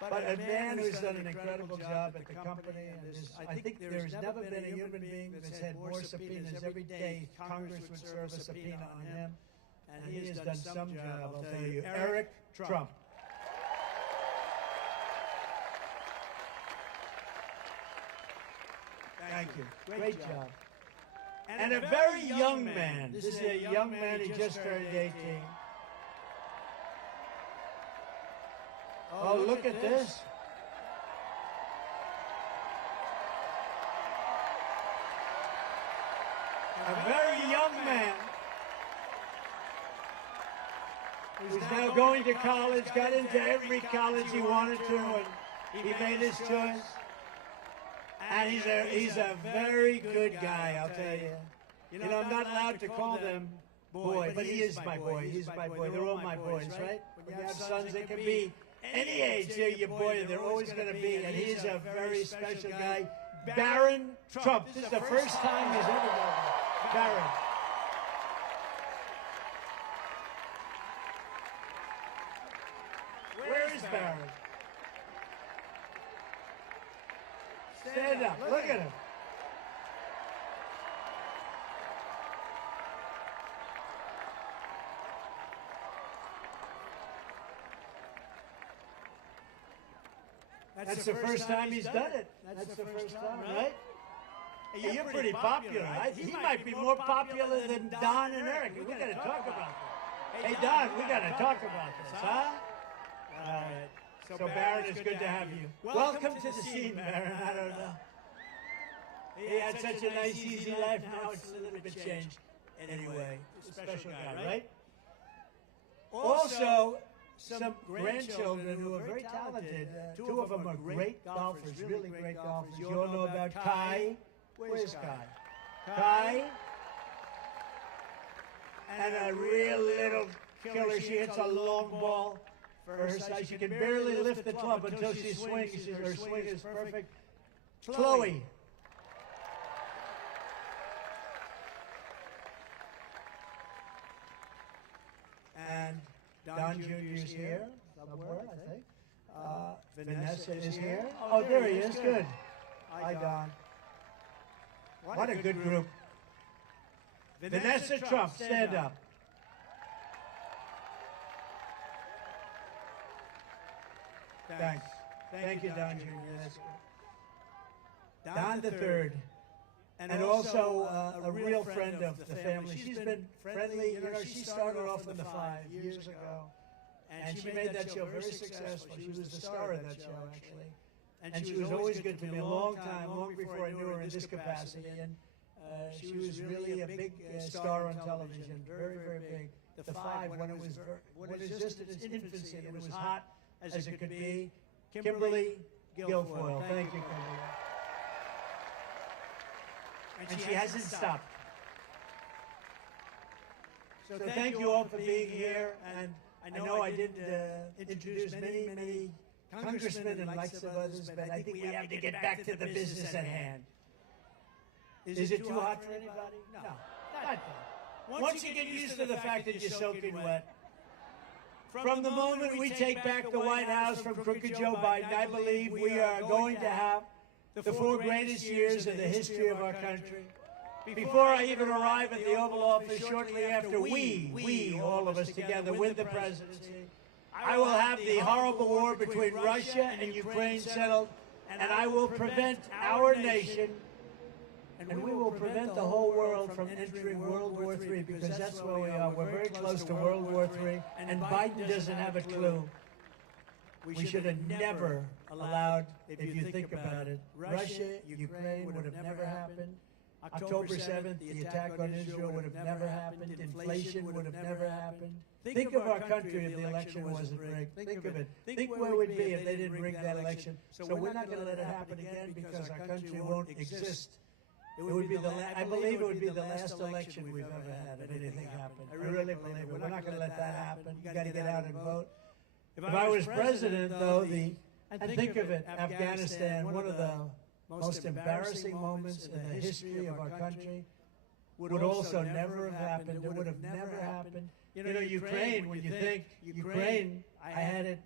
But a man who's done an incredible job at the company, and I think there's never been a human being that's had more subpoenas every day. Congress would serve a subpoena on him, and he has done some job, I'll tell you. Eric Trump. Thank you. Great job. And a very young man. This is a young man, he just turned 18. Oh, look at this. A very young man who's now going to college, got into every college he wanted to, and he made his choice. And he's a very good guy, I'll tell you. You know, I'm not allowed to call them boy, but he is my boy. He's my boy. They're all my boys, right? When you have sons, they can be any age. They're your boy, and they're always going to be. And he's a very special guy. Barron Trump. This is the first time he's ever done it. Barron. Where is Barron? Stand up. Look at him. That's the first time he's done it. That's the first time, right? Hey, you're pretty popular. He might be more popular than Don and Eric. We got to talk about this. Hey, Don, we got to talk about this, huh? All right. So Barron, it's good to have you. Welcome to the scene, Barron. I don't know. He had such a nice, easy life. Now it's a little bit changed. Anyway, special guy, right? Also, some grandchildren who are very talented. Two of them are great golfers, really great golfers. You all know about Kai. Where's Kai? Kai. And a real little killer. She hits a long ball for her size. She can barely lift the club until she swings. Her swing is perfect. Chloe. And Don Jr. is here somewhere, I think. Vanessa is here. Oh, there he is. Good. Hi, Don. What a good group. Vanessa Trump, stand up. Thanks. Thank you, Don Jr. Don the Third. And also a real friend of the family. She's been friendly. You know, she started off with the Five years ago. And she made that show very successful. She was the star of that show, actually. And she was always good to me a long time, long before I knew her in this capacity. And she was really a big star on television, very, very big. The Five, when it was just in its infancy, it was hot as it could be. Kimberly Guilfoyle. Thank you, Kimberly. And she hasn't stopped. So thank you all for being here. And I know I did introduce many congressmen and lots of others, but I think we have to get back to the business at hand. Is it too hot for anybody? No, not bad. Once you get used to the fact that you're soaking wet, from the moment we take back the White House from crooked Joe Biden, I believe we are going to have the 4 greatest years in the history of our country. Before I even arrive at the Oval Office, shortly after we, all of us together, win the presidency, I will have the horrible war between Russia and Ukraine settled, and I will prevent our nation, and we will prevent the whole world from entering World War III, because that's where we are. We're very close to World War III, and Biden doesn't have a clue. We should have never allowed, if you think about it, Russia, Ukraine would have never happened. October 7th, the attack on Israel would have never happened. Inflation would have never happened. Think of our country if the election wasn't rigged. Think of it. Think where we'd be if they didn't rig that election. So we're not going to let it happen again, because our country won't exist. It would be I believe it would be the last election we've ever had if anything happened. I really believe it. We're not going to let that happen. You got to get out and vote. If I was president, though, and think of it, Afghanistan, one of the most embarrassing moments in the history of our country, would also never have happened. It would have never happened. You know, Ukraine, when you think Ukraine, I had a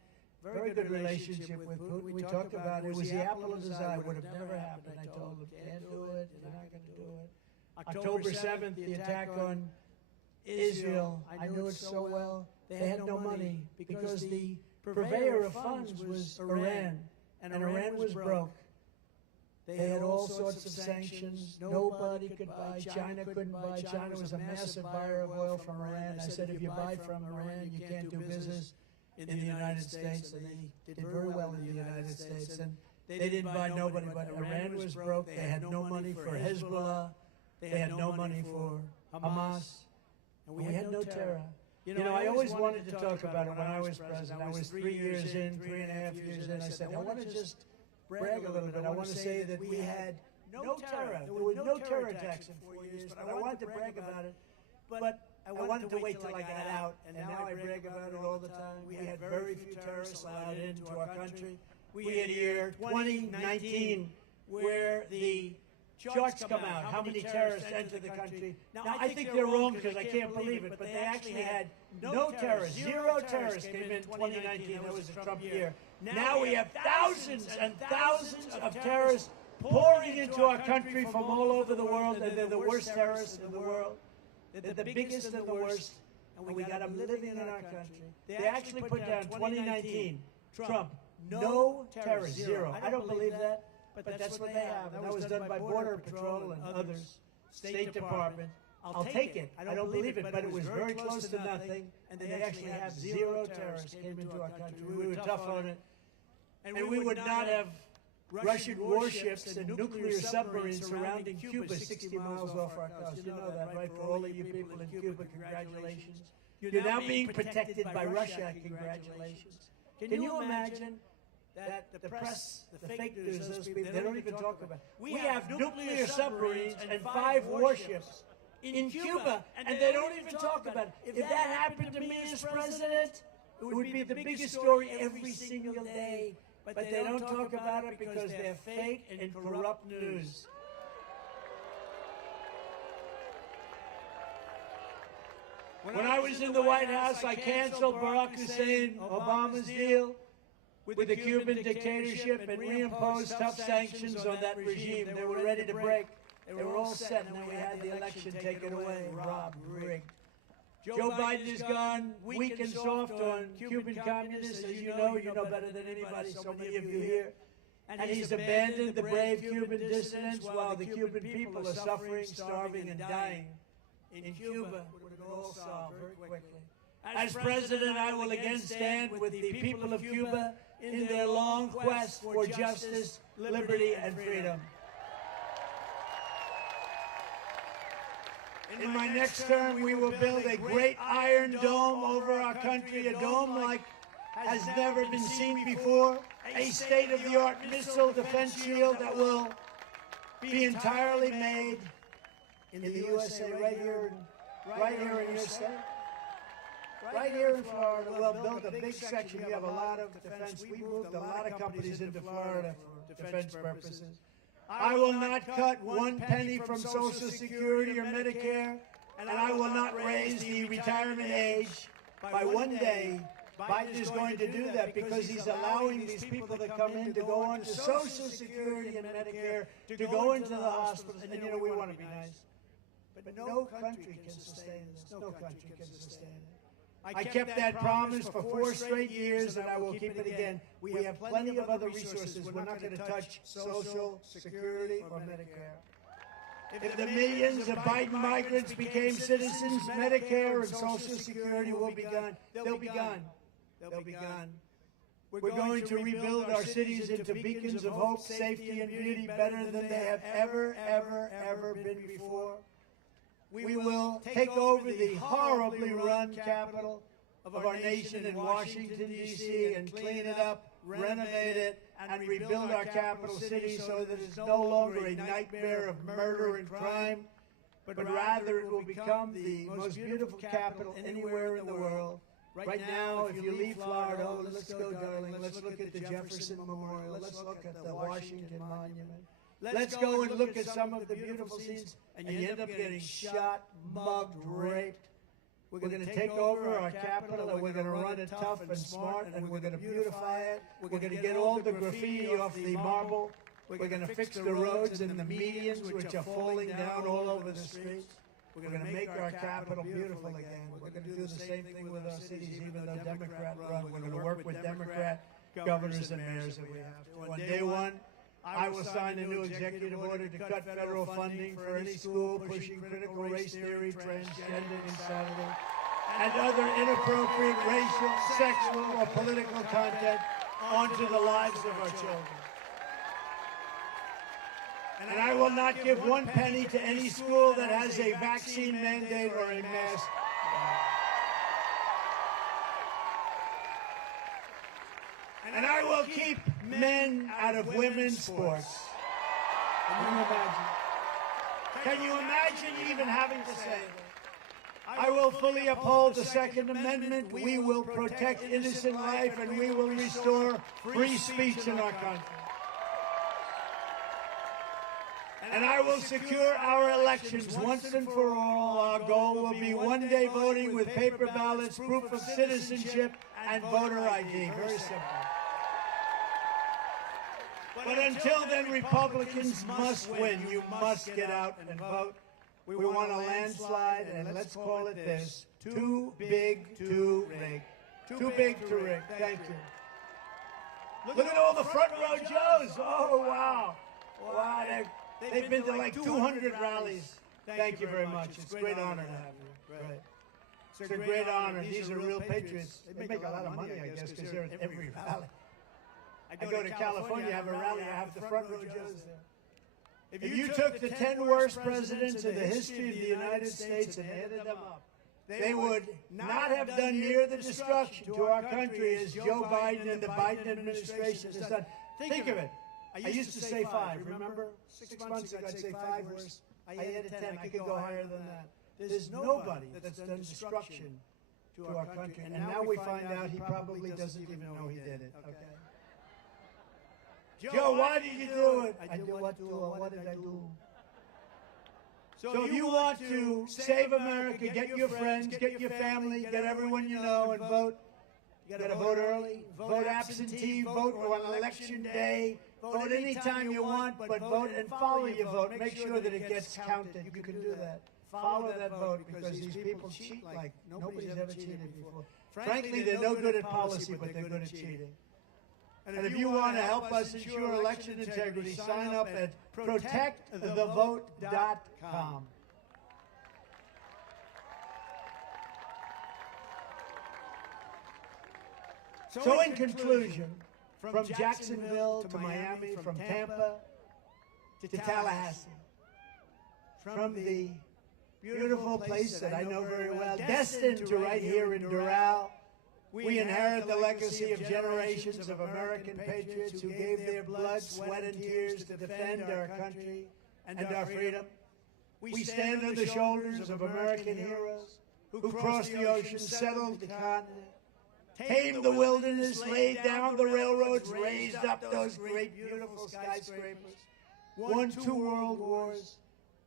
very good relationship with Putin. We talked about it. It was the apple of his eye. It would have never happened. I told him, can't do it. You're not going to do it. October 7th, the attack on Israel, I knew it so well. They had no money because the purveyor of funds was Iran, and Iran was broke. They had all sorts of sanctions. Nobody could buy. China couldn't buy. China was a massive buyer of oil from Iran. I said, if you buy from Iran, you can't do business in the United States. And they did very well in the United States. And they didn't buy nobody, but Iran was broke. They had no money for Hezbollah. They had no money for Hamas. And we had no terror. You know, I always wanted to talk about it when I was president. I was 3 years in, 3.5 years in. I said, I want to just brag a little bit. I want to say that we had no terror. There were no terror attacks in 4 years, but I wanted to brag about it. But I wanted to wait till I got out, and now I brag about it all the time. We had very few terrorists allowed into our country. We had a year, 2019, where the charts come out, how many terrorists entered the country. Now, I think they're wrong because I can't believe it, but they actually had no terrorists, 0 terrorists came in 2019. That was a Trump year. Now we have thousands and thousands of terrorists pouring into our country from all over the world, and they're the worst terrorists in the world. They're the biggest and the worst, and we got them living in our country. They actually put down 2019, Trump, no terrorists, 0. I don't believe that. But that's what they have, and that was done by Border Patrol and others, State Department. I'll take it. I don't believe it, but it was very close to nothing, and they actually have 0 terrorists came into our country. We were tough on it, and we would not have Russian warships and nuclear submarines surrounding Cuba 60 miles off our coast. You know that, right? For all of you people in Cuba, congratulations. You're now being protected by Russia. Congratulations. Can you imagine that the press, the fake news, those people, they don't even talk about it. We have nuclear submarines and 5 warships in Cuba, and they don't even talk about it. If that happened to me as president, it would be the biggest story every single day. But they don't talk about it because they're fake and corrupt news. When I was in the White House, I canceled Barack Hussein Obama's deal with the Cuban dictatorship and reimposed tough sanctions on that regime. They were ready to break. They were all set, and then we had the election taken away, robbed, rigged. Joe Biden has gone weak and soft on Cuban communists, as you know better than anybody, so many of you here. And he's abandoned the brave Cuban dissidents while the Cuban people are suffering, starving, and dying. In Cuba, we're going to all solve very quickly. As president, I will again stand with the people of Cuba in their long quest for justice, liberty, and freedom. In my next term, we will build a great iron dome over our country, a dome like has never been seen before, a state-of-the-art missile defense shield that will be entirely made in the USA, right here in your state. Right here in Florida, we'll build a big section. We have a lot of defense. We moved a lot of companies into Florida for defense purposes. I will not cut one penny from Social Security or Medicare, and I will not raise the retirement age by 1 day. Biden is going to do that because he's allowing these people that come in to go on to Social Security and Medicare, to go into the hospitals. And you know, we want to be nice. But no country can sustain this. No country can sustain it. I kept that promise for 4 straight years, and I will keep it again. We have plenty of other resources. We're not going to touch Social Security or Medicare. If the millions of Biden migrants became citizens, Medicare and Social Security will be gone. They'll be gone. They'll be gone. We're going to rebuild our cities into beacons of hope, safety, and beauty better than they have ever, ever, ever been before. We will take over the horribly run capital of our nation in Washington, D.C., and clean it up, renovate it, and rebuild our capital city so that it's no longer a nightmare of murder and crime, but rather it will become the most beautiful capital anywhere in the world. Right now, if you leave Florida, let's go, darling, let's look at the Jefferson Memorial, let's look at the Washington Monument. Let's go and look at some of the beautiful scenes, and you end up getting shot, mugged, raped. We're going to take over our capital, and we're going to run it tough and smart, and we're going to beautify it. We're going to get all the graffiti off the marble. We're going to fix the roads and the medians, which are falling down all over the streets. We're going to make our capital beautiful again. We're going to do the same thing with our cities, even though Democrat run. We're going to work with Democrat governors and mayors if we have to. On day one, I will sign a new executive order to cut federal funding for any school pushing critical race theory, transgender insanity, and other inappropriate racial, sexual, or political content onto the lives of our children. And I will not give 1 penny to any school that has a vaccine mandate or a mask. And I will keep men out of women's sports. Can you imagine even having to say that? I will fully uphold the Second Amendment. We will protect innocent life, and we will restore free speech in our country. And I will secure our elections once and for all. Our goal will be 1 day voting with paper ballots, proof of citizenship, and voter ID. Very simple. But until then, Republicans must win. You must get out and vote. We want a landslide, and let's call it this: too big to rig. Too big to rig. Thank you. Look at all the front row Joes. Oh, wow. Wow, they've been to like 200 rallies. Thank you very much. It's a great honor to have you. Right. It's a great honor. These are real patriots. They make a lot of money, I guess, because they're at every rally. I go to California, have a rally, I have the front row Joes there. If you took the 10 worst presidents in the history of the United States and added them up, they would not have done near the destruction to our country as Joe Biden and the Biden administration has done. Think of it. I used to say 5, remember? 6 months ago I'd say 5 worst. I added 10. I could go higher than that. There's nobody that's done destruction to our country. And now we find out he probably doesn't even know he did it. Okay? Joe, why did you do it? I do what to, what did I do? So if you want to save America, get your friends, get your family, get everyone you know, and vote. You got to vote early, vote absentee, vote on election day, vote anytime you want, but vote and follow your vote. Make sure that it gets counted. You can do that. Follow that vote because these people cheat like nobody's ever cheated before. Frankly, they're no good at policy, but they're good at cheating. And if you want to help us ensure election integrity, sign up at protectthevote.com. So in conclusion, from Jacksonville to Miami, from Tampa to Tallahassee, from the beautiful place that I know very well, destined to right here in Doral, we inherit the legacy of generations of American patriots who gave their blood, sweat, and tears to defend our country and our freedom. We stand on the shoulders of American heroes who crossed the ocean, settled the continent, tamed the wilderness, laid down the railroads, raised up those great, beautiful skyscrapers, won 2 world wars,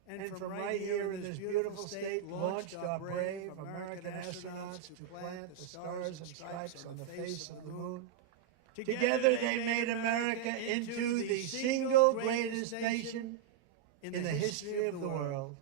and from right here in this beautiful state launched our brave American astronauts to plant the stars and stripes on the face of the moon. Together they made America into the single greatest nation in the history of the world.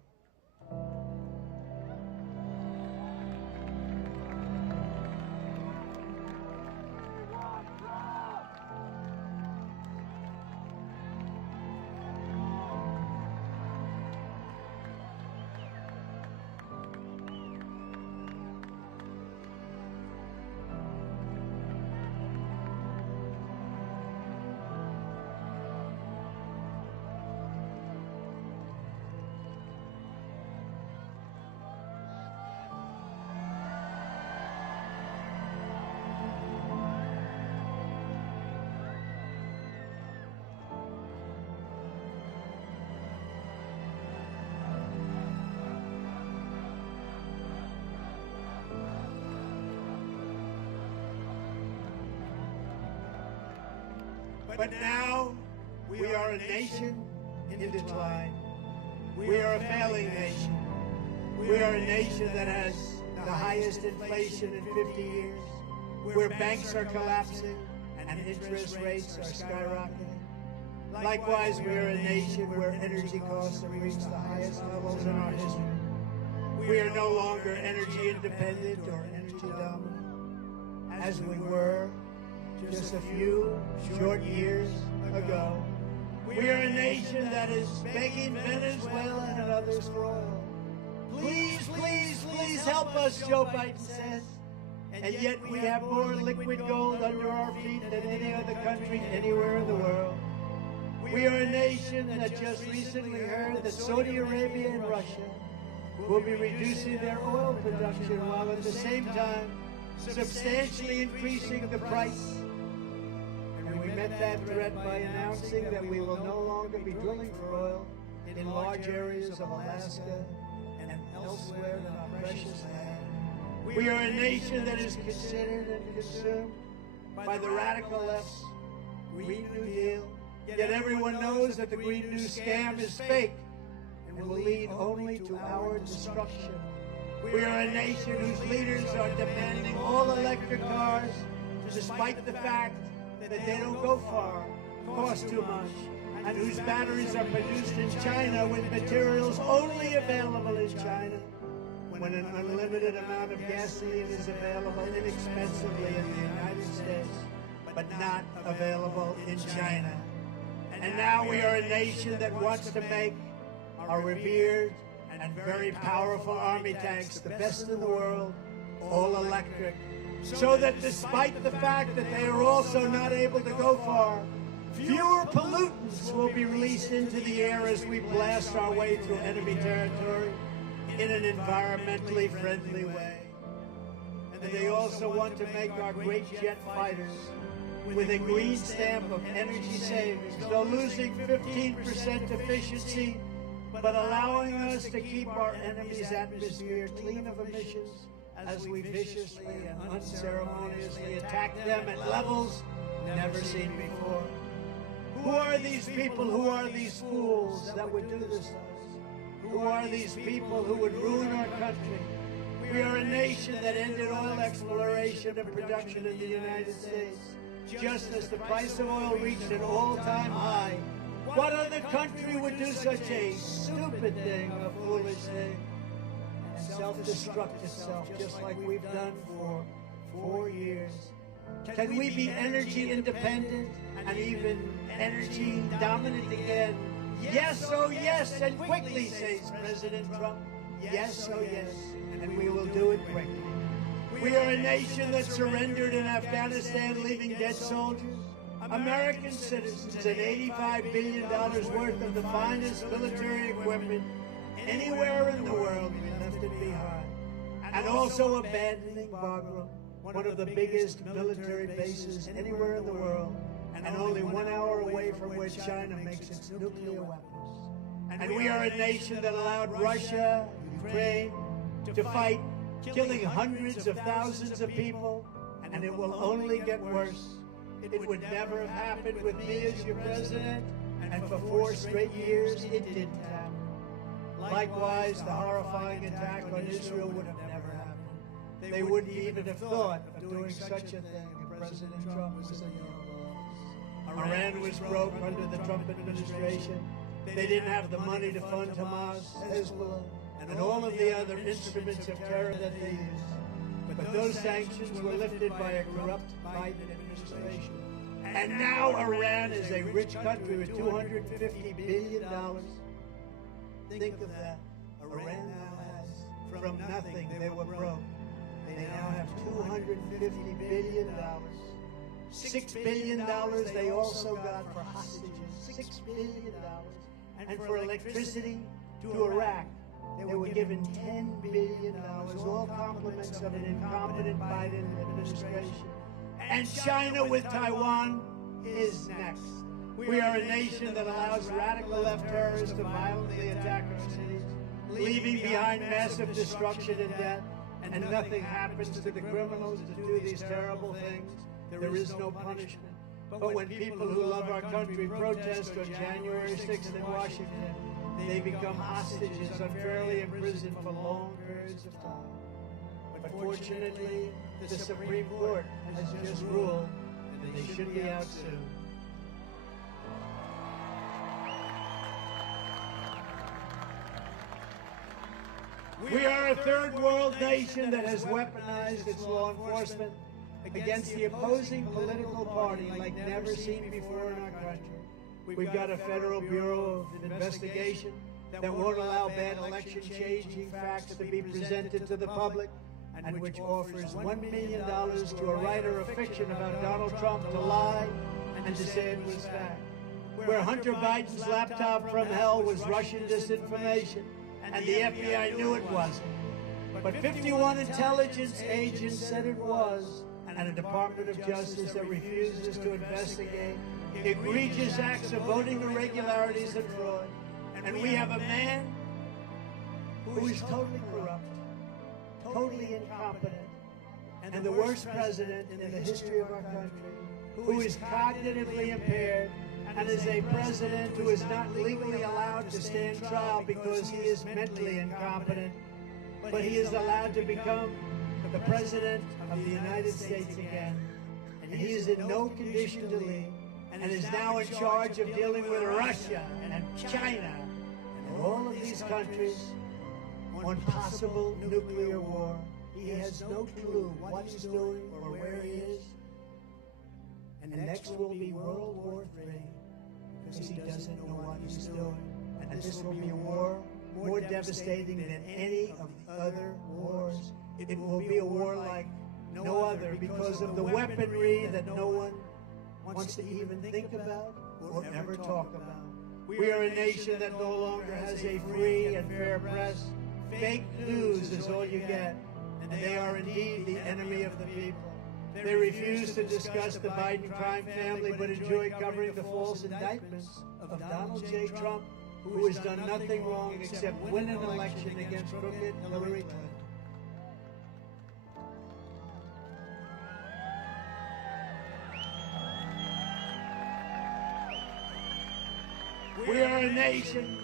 But now we are a nation in decline. We are a failing nation. We are a nation that has the highest inflation in 50 years, where banks are collapsing and interest rates are skyrocketing. Likewise, we are a nation where energy costs have reached the highest levels in our history. We are no longer energy independent or energy dominant, as we were just a few short years ago. We are a nation that is begging Venezuela and others for oil. Please, please, please help us, Joe Biden says. And yet we have more liquid gold under our feet than any other country anywhere in the world. We are a nation that just recently heard that Saudi Arabia and Russia will be reducing their oil production while at the same time substantially increasing the price. And we met that threat by announcing that we will no longer be drilling for oil in large areas of Alaska and elsewhere in our precious land. We are a nation that is considered and consumed by the radical left's Green New Deal, yet everyone knows that the Green New scam is fake and will lead only to our destruction. We are a nation whose leaders are demanding all electric cars, despite the fact that they don't go far, cost too much, and whose batteries are produced in China with materials only available in China, when an unlimited amount of gasoline is available inexpensively in the United States, but not available in China. And now we are a nation that wants to make our revered and very powerful army tanks, the best in the world, all electric, so that despite the fact that they are also not able to go far, fewer pollutants will be released into the air as we blast our way through enemy territory in an environmentally friendly way. And they also want to make our great jet fighters with a green stamp of energy savings, so losing 15% efficiency, but allowing us to keep our enemy's atmosphere clean of emissions as we viciously and unceremoniously attack them at levels never seen before. Who are these people? Who are these fools that would do this to us? Who are these people who would ruin our country? We are a nation that ended oil exploration and production in the United States, just as the price of oil reached an all-time high. What other country would do such a stupid thing, a foolish thing, and self-destruct itself just like we've done for 4 years? Can we be energy independent and even energy dominant again? Yes, oh yes, and quickly, says President Trump. Yes, oh yes, and we will do it quickly. We are a nation that surrendered in Afghanistan, leaving dead soldiers, American citizens, and $85 billion worth of the finest military equipment anywhere in the world. We left it behind. And also abandoning Bagram, one of the biggest military bases anywhere in the world, and only 1 hour away from where China makes its nuclear weapons. And we are a nation that allowed Russia, Ukraine, to fight, killing hundreds of thousands of people, and it will only get worse. It would never have happened with me as your president, and for 4 straight years, it didn't happen. Likewise, the horrifying attack on Israel would have never happened. They wouldn't even have thought of doing such a thing if President Trump was in the office. Iran was broke under the Trump administration. They didn't have the money to fund Hamas, Hezbollah, and all of the other instruments of terror that they used. But those sanctions were lifted by a corrupt Biden administration. And now Iran is a rich country with $250 billion. Think of that. Iran now has, from nothing, they were broke. They now have $250 billion. $6 billion they also got for hostages. $6 billion. And for electricity to Iraq, they were given $10 billion, all compliments of an incompetent Biden administration. And China with Taiwan is next. We are a nation that allows radical left terrorists to violently attack our cities, leaving behind massive destruction and death, and nothing happens to the criminals that do these terrible things. There is no punishment. But when people who love our country protest on January 6th in Washington, they become hostages unfairly imprisoned for long periods of time. But fortunately, the Supreme Court has just ruled that they should be out soon. We are a third world nation that has weaponized its law enforcement against the opposing political party like never seen before in our country. We've got a Federal Bureau of Investigation that won't allow bad election-changing facts to be presented to the public, and which offers $1 million to a writer of fiction about Donald Trump to lie and to say it was fact. Where Hunter Biden's laptop from hell was Russian disinformation, and the FBI knew it wasn't. But 51 intelligence agents said it was, and a Department of Justice that refuses to investigate egregious acts of voting irregularities and fraud. And we have a man who is totally corrupt, totally incompetent, and the worst president in the history of our country, who is cognitively impaired, and is a president who is not legally allowed to stand trial because he is mentally incompetent, but he is allowed to become the president of the United States again. And he is in no condition to leave, and is now in charge of dealing with Russia and China and all of these countries on possible nuclear war. He has no clue what he's doing or where he is. And the next will be World War III, because he doesn't know what he's doing. And this will be a war more devastating than any of the other wars. It will be a war like no other, because of the weaponry that no one wants to even think about or ever talk about. We are a nation that no longer has a free and fair press. Fake news is all you get, and they are indeed the enemy of the people. They refuse to discuss the Biden crime family, but enjoy covering the false indictments of Donald J. Trump, who has done nothing wrong except win an election against crooked Hillary Clinton. We are a nation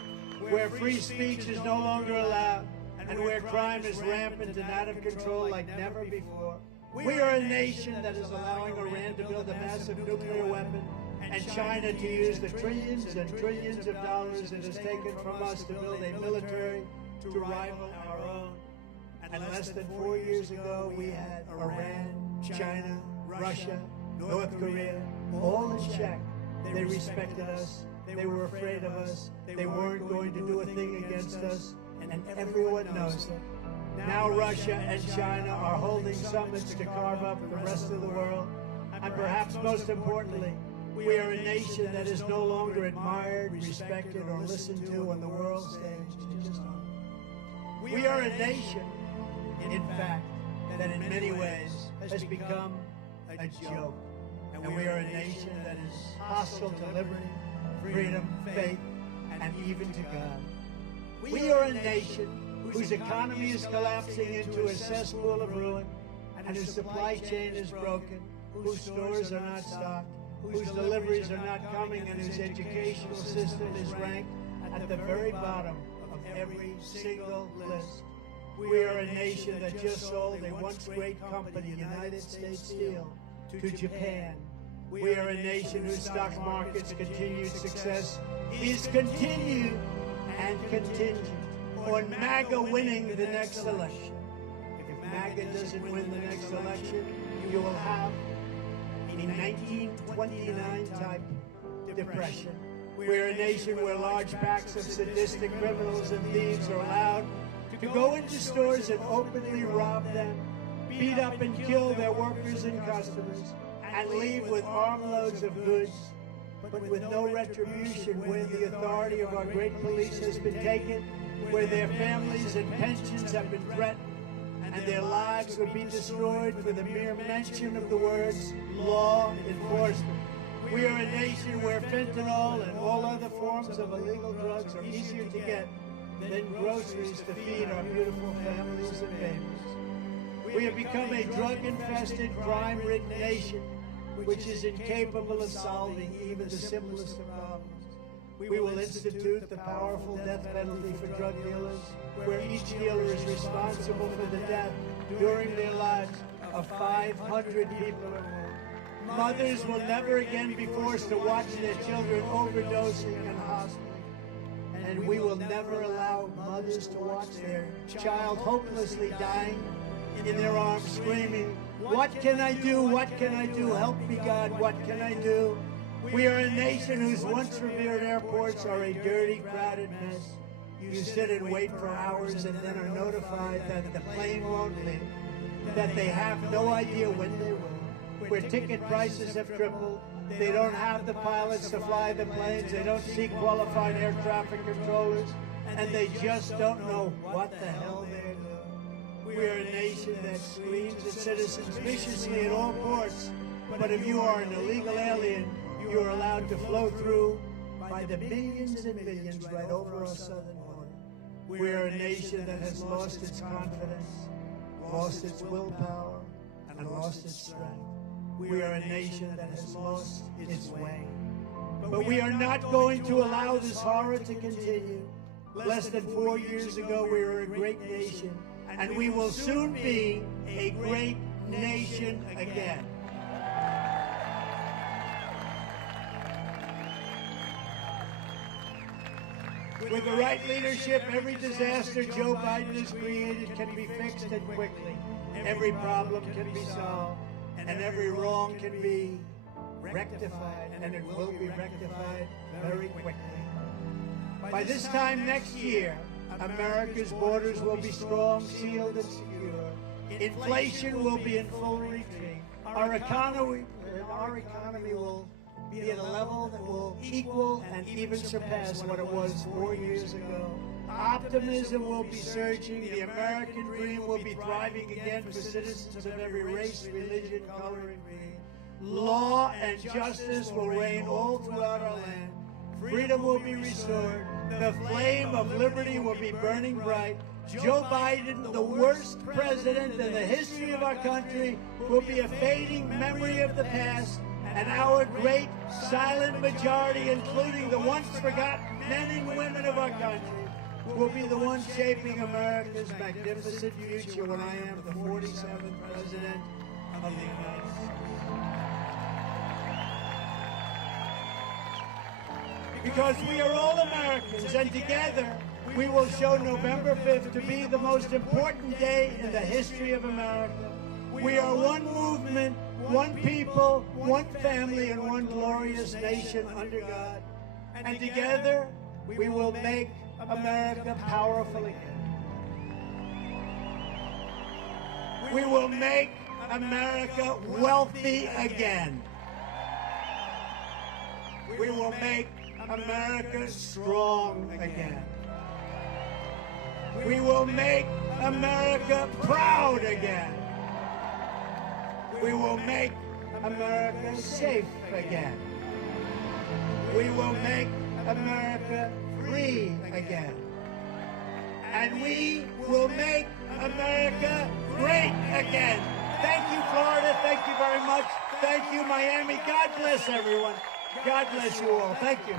where free speech is no longer allowed and where crime is rampant and out of control like never before. We are a nation that is allowing Iran to build a massive nuclear weapon and China to use the trillions and trillions of dollars it has taken from us to build a military to rival our own. And less than 4 years ago, we had Iran, China, Russia, North Korea, all in check. They respected us. They were afraid of us. They weren't going to do a thing against us, and everyone knows it. Now Russia and China are holding summits to carve up the rest of the world. And perhaps most importantly, we are a nation that is no longer admired, respected, or listened to on the world stage. We are a nation, in fact, that in many ways has become a joke. And we are a nation that is hostile to liberty, freedom, faith, and even to God. We are a nation whose economy is collapsing into a cesspool of ruin, and whose supply chain is broken, whose stores are not stocked, whose deliveries are not coming, and whose educational system is ranked at the very bottom of every single list. We are a nation that just sold a once great company, United States Steel, to Japan. We are a nation whose stock market's continued success is continued and contingent on MAGA winning the next election. If MAGA doesn't win the next election, you will have a 1929 type depression. We're a nation where large packs of sadistic criminals and thieves are allowed to go into stores and openly rob them, beat up and kill their workers and customers, and leave with armloads of goods, but with no retribution when the authority of our great police has been taken, where their families and pensions have been threatened, and their lives would be destroyed for the mere mention of the words law enforcement. We are a nation where fentanyl and all other forms of illegal drugs are easier to get than groceries to feed our beautiful families and babies. We have become a drug-infested, crime-ridden nation which is incapable of solving even the simplest of problems. We will institute the powerful death penalty for drug dealers, where each dealer is responsible for the death during their lives of 500 people or more. Mothers will never again be forced to watch their children overdosing in hospitals. And we will never allow mothers to watch their child hopelessly dying in their arms, screaming, "What can I do? What can I do? Help me, God, what can I do?" We are a nation whose once revered airports are a dirty, crowded mess. You sit and wait for hours and then are notified that the plane won't leave, that they have no idea when they will, where ticket prices have tripled. They don't have the pilots to fly the planes. They don't see qualified air traffic controllers, and they just don't know what the hell they're doing. We are a nation that screens at citizens viciously at all ports, but if you are an illegal alien, you are allowed to flow through by the millions and millions right over our southern border. We are a nation that has lost its confidence, lost its willpower, and lost its strength. We are a nation that has lost its way. But we are not going to allow this horror to continue. Less than 4 years ago, we were a great nation, and we will soon be a great nation again. With the right leadership, every disaster Joe Biden has created can be fixed and quickly. Every problem can be solved, and every wrong can be rectified, and it will be rectified very quickly. By this time next year, America's borders will be strong, sealed, and secure. Inflation will be in full retreat. Our economy will be at a level that will equal and even surpass what it was 4 years ago. Optimism will be surging. The American dream will be thriving again for citizens of every race, religion, color, and creed. Law and justice will reign all throughout our land. Freedom will be restored. The flame of liberty will be burning bright. Joe Biden, the worst president in the history of our country, will be a fading memory of the past, and our great silent majority, including the once forgotten men and women of our country, will be the ones shaping America's magnificent future when I am the 47th President of the United States. Because we are all Americans, and together we will show November 5th to be the most important day in the history of America. We are one movement, one people, one family, and one glorious nation under God. And together we will make America powerful again. We will make America wealthy again. We will make America strong again. We will make America proud again. We will make America safe again. We will make America free again. And we will make America great again. Thank you, Florida. Thank you very much. Thank you, Miami. God bless everyone. God bless you all. Thank you.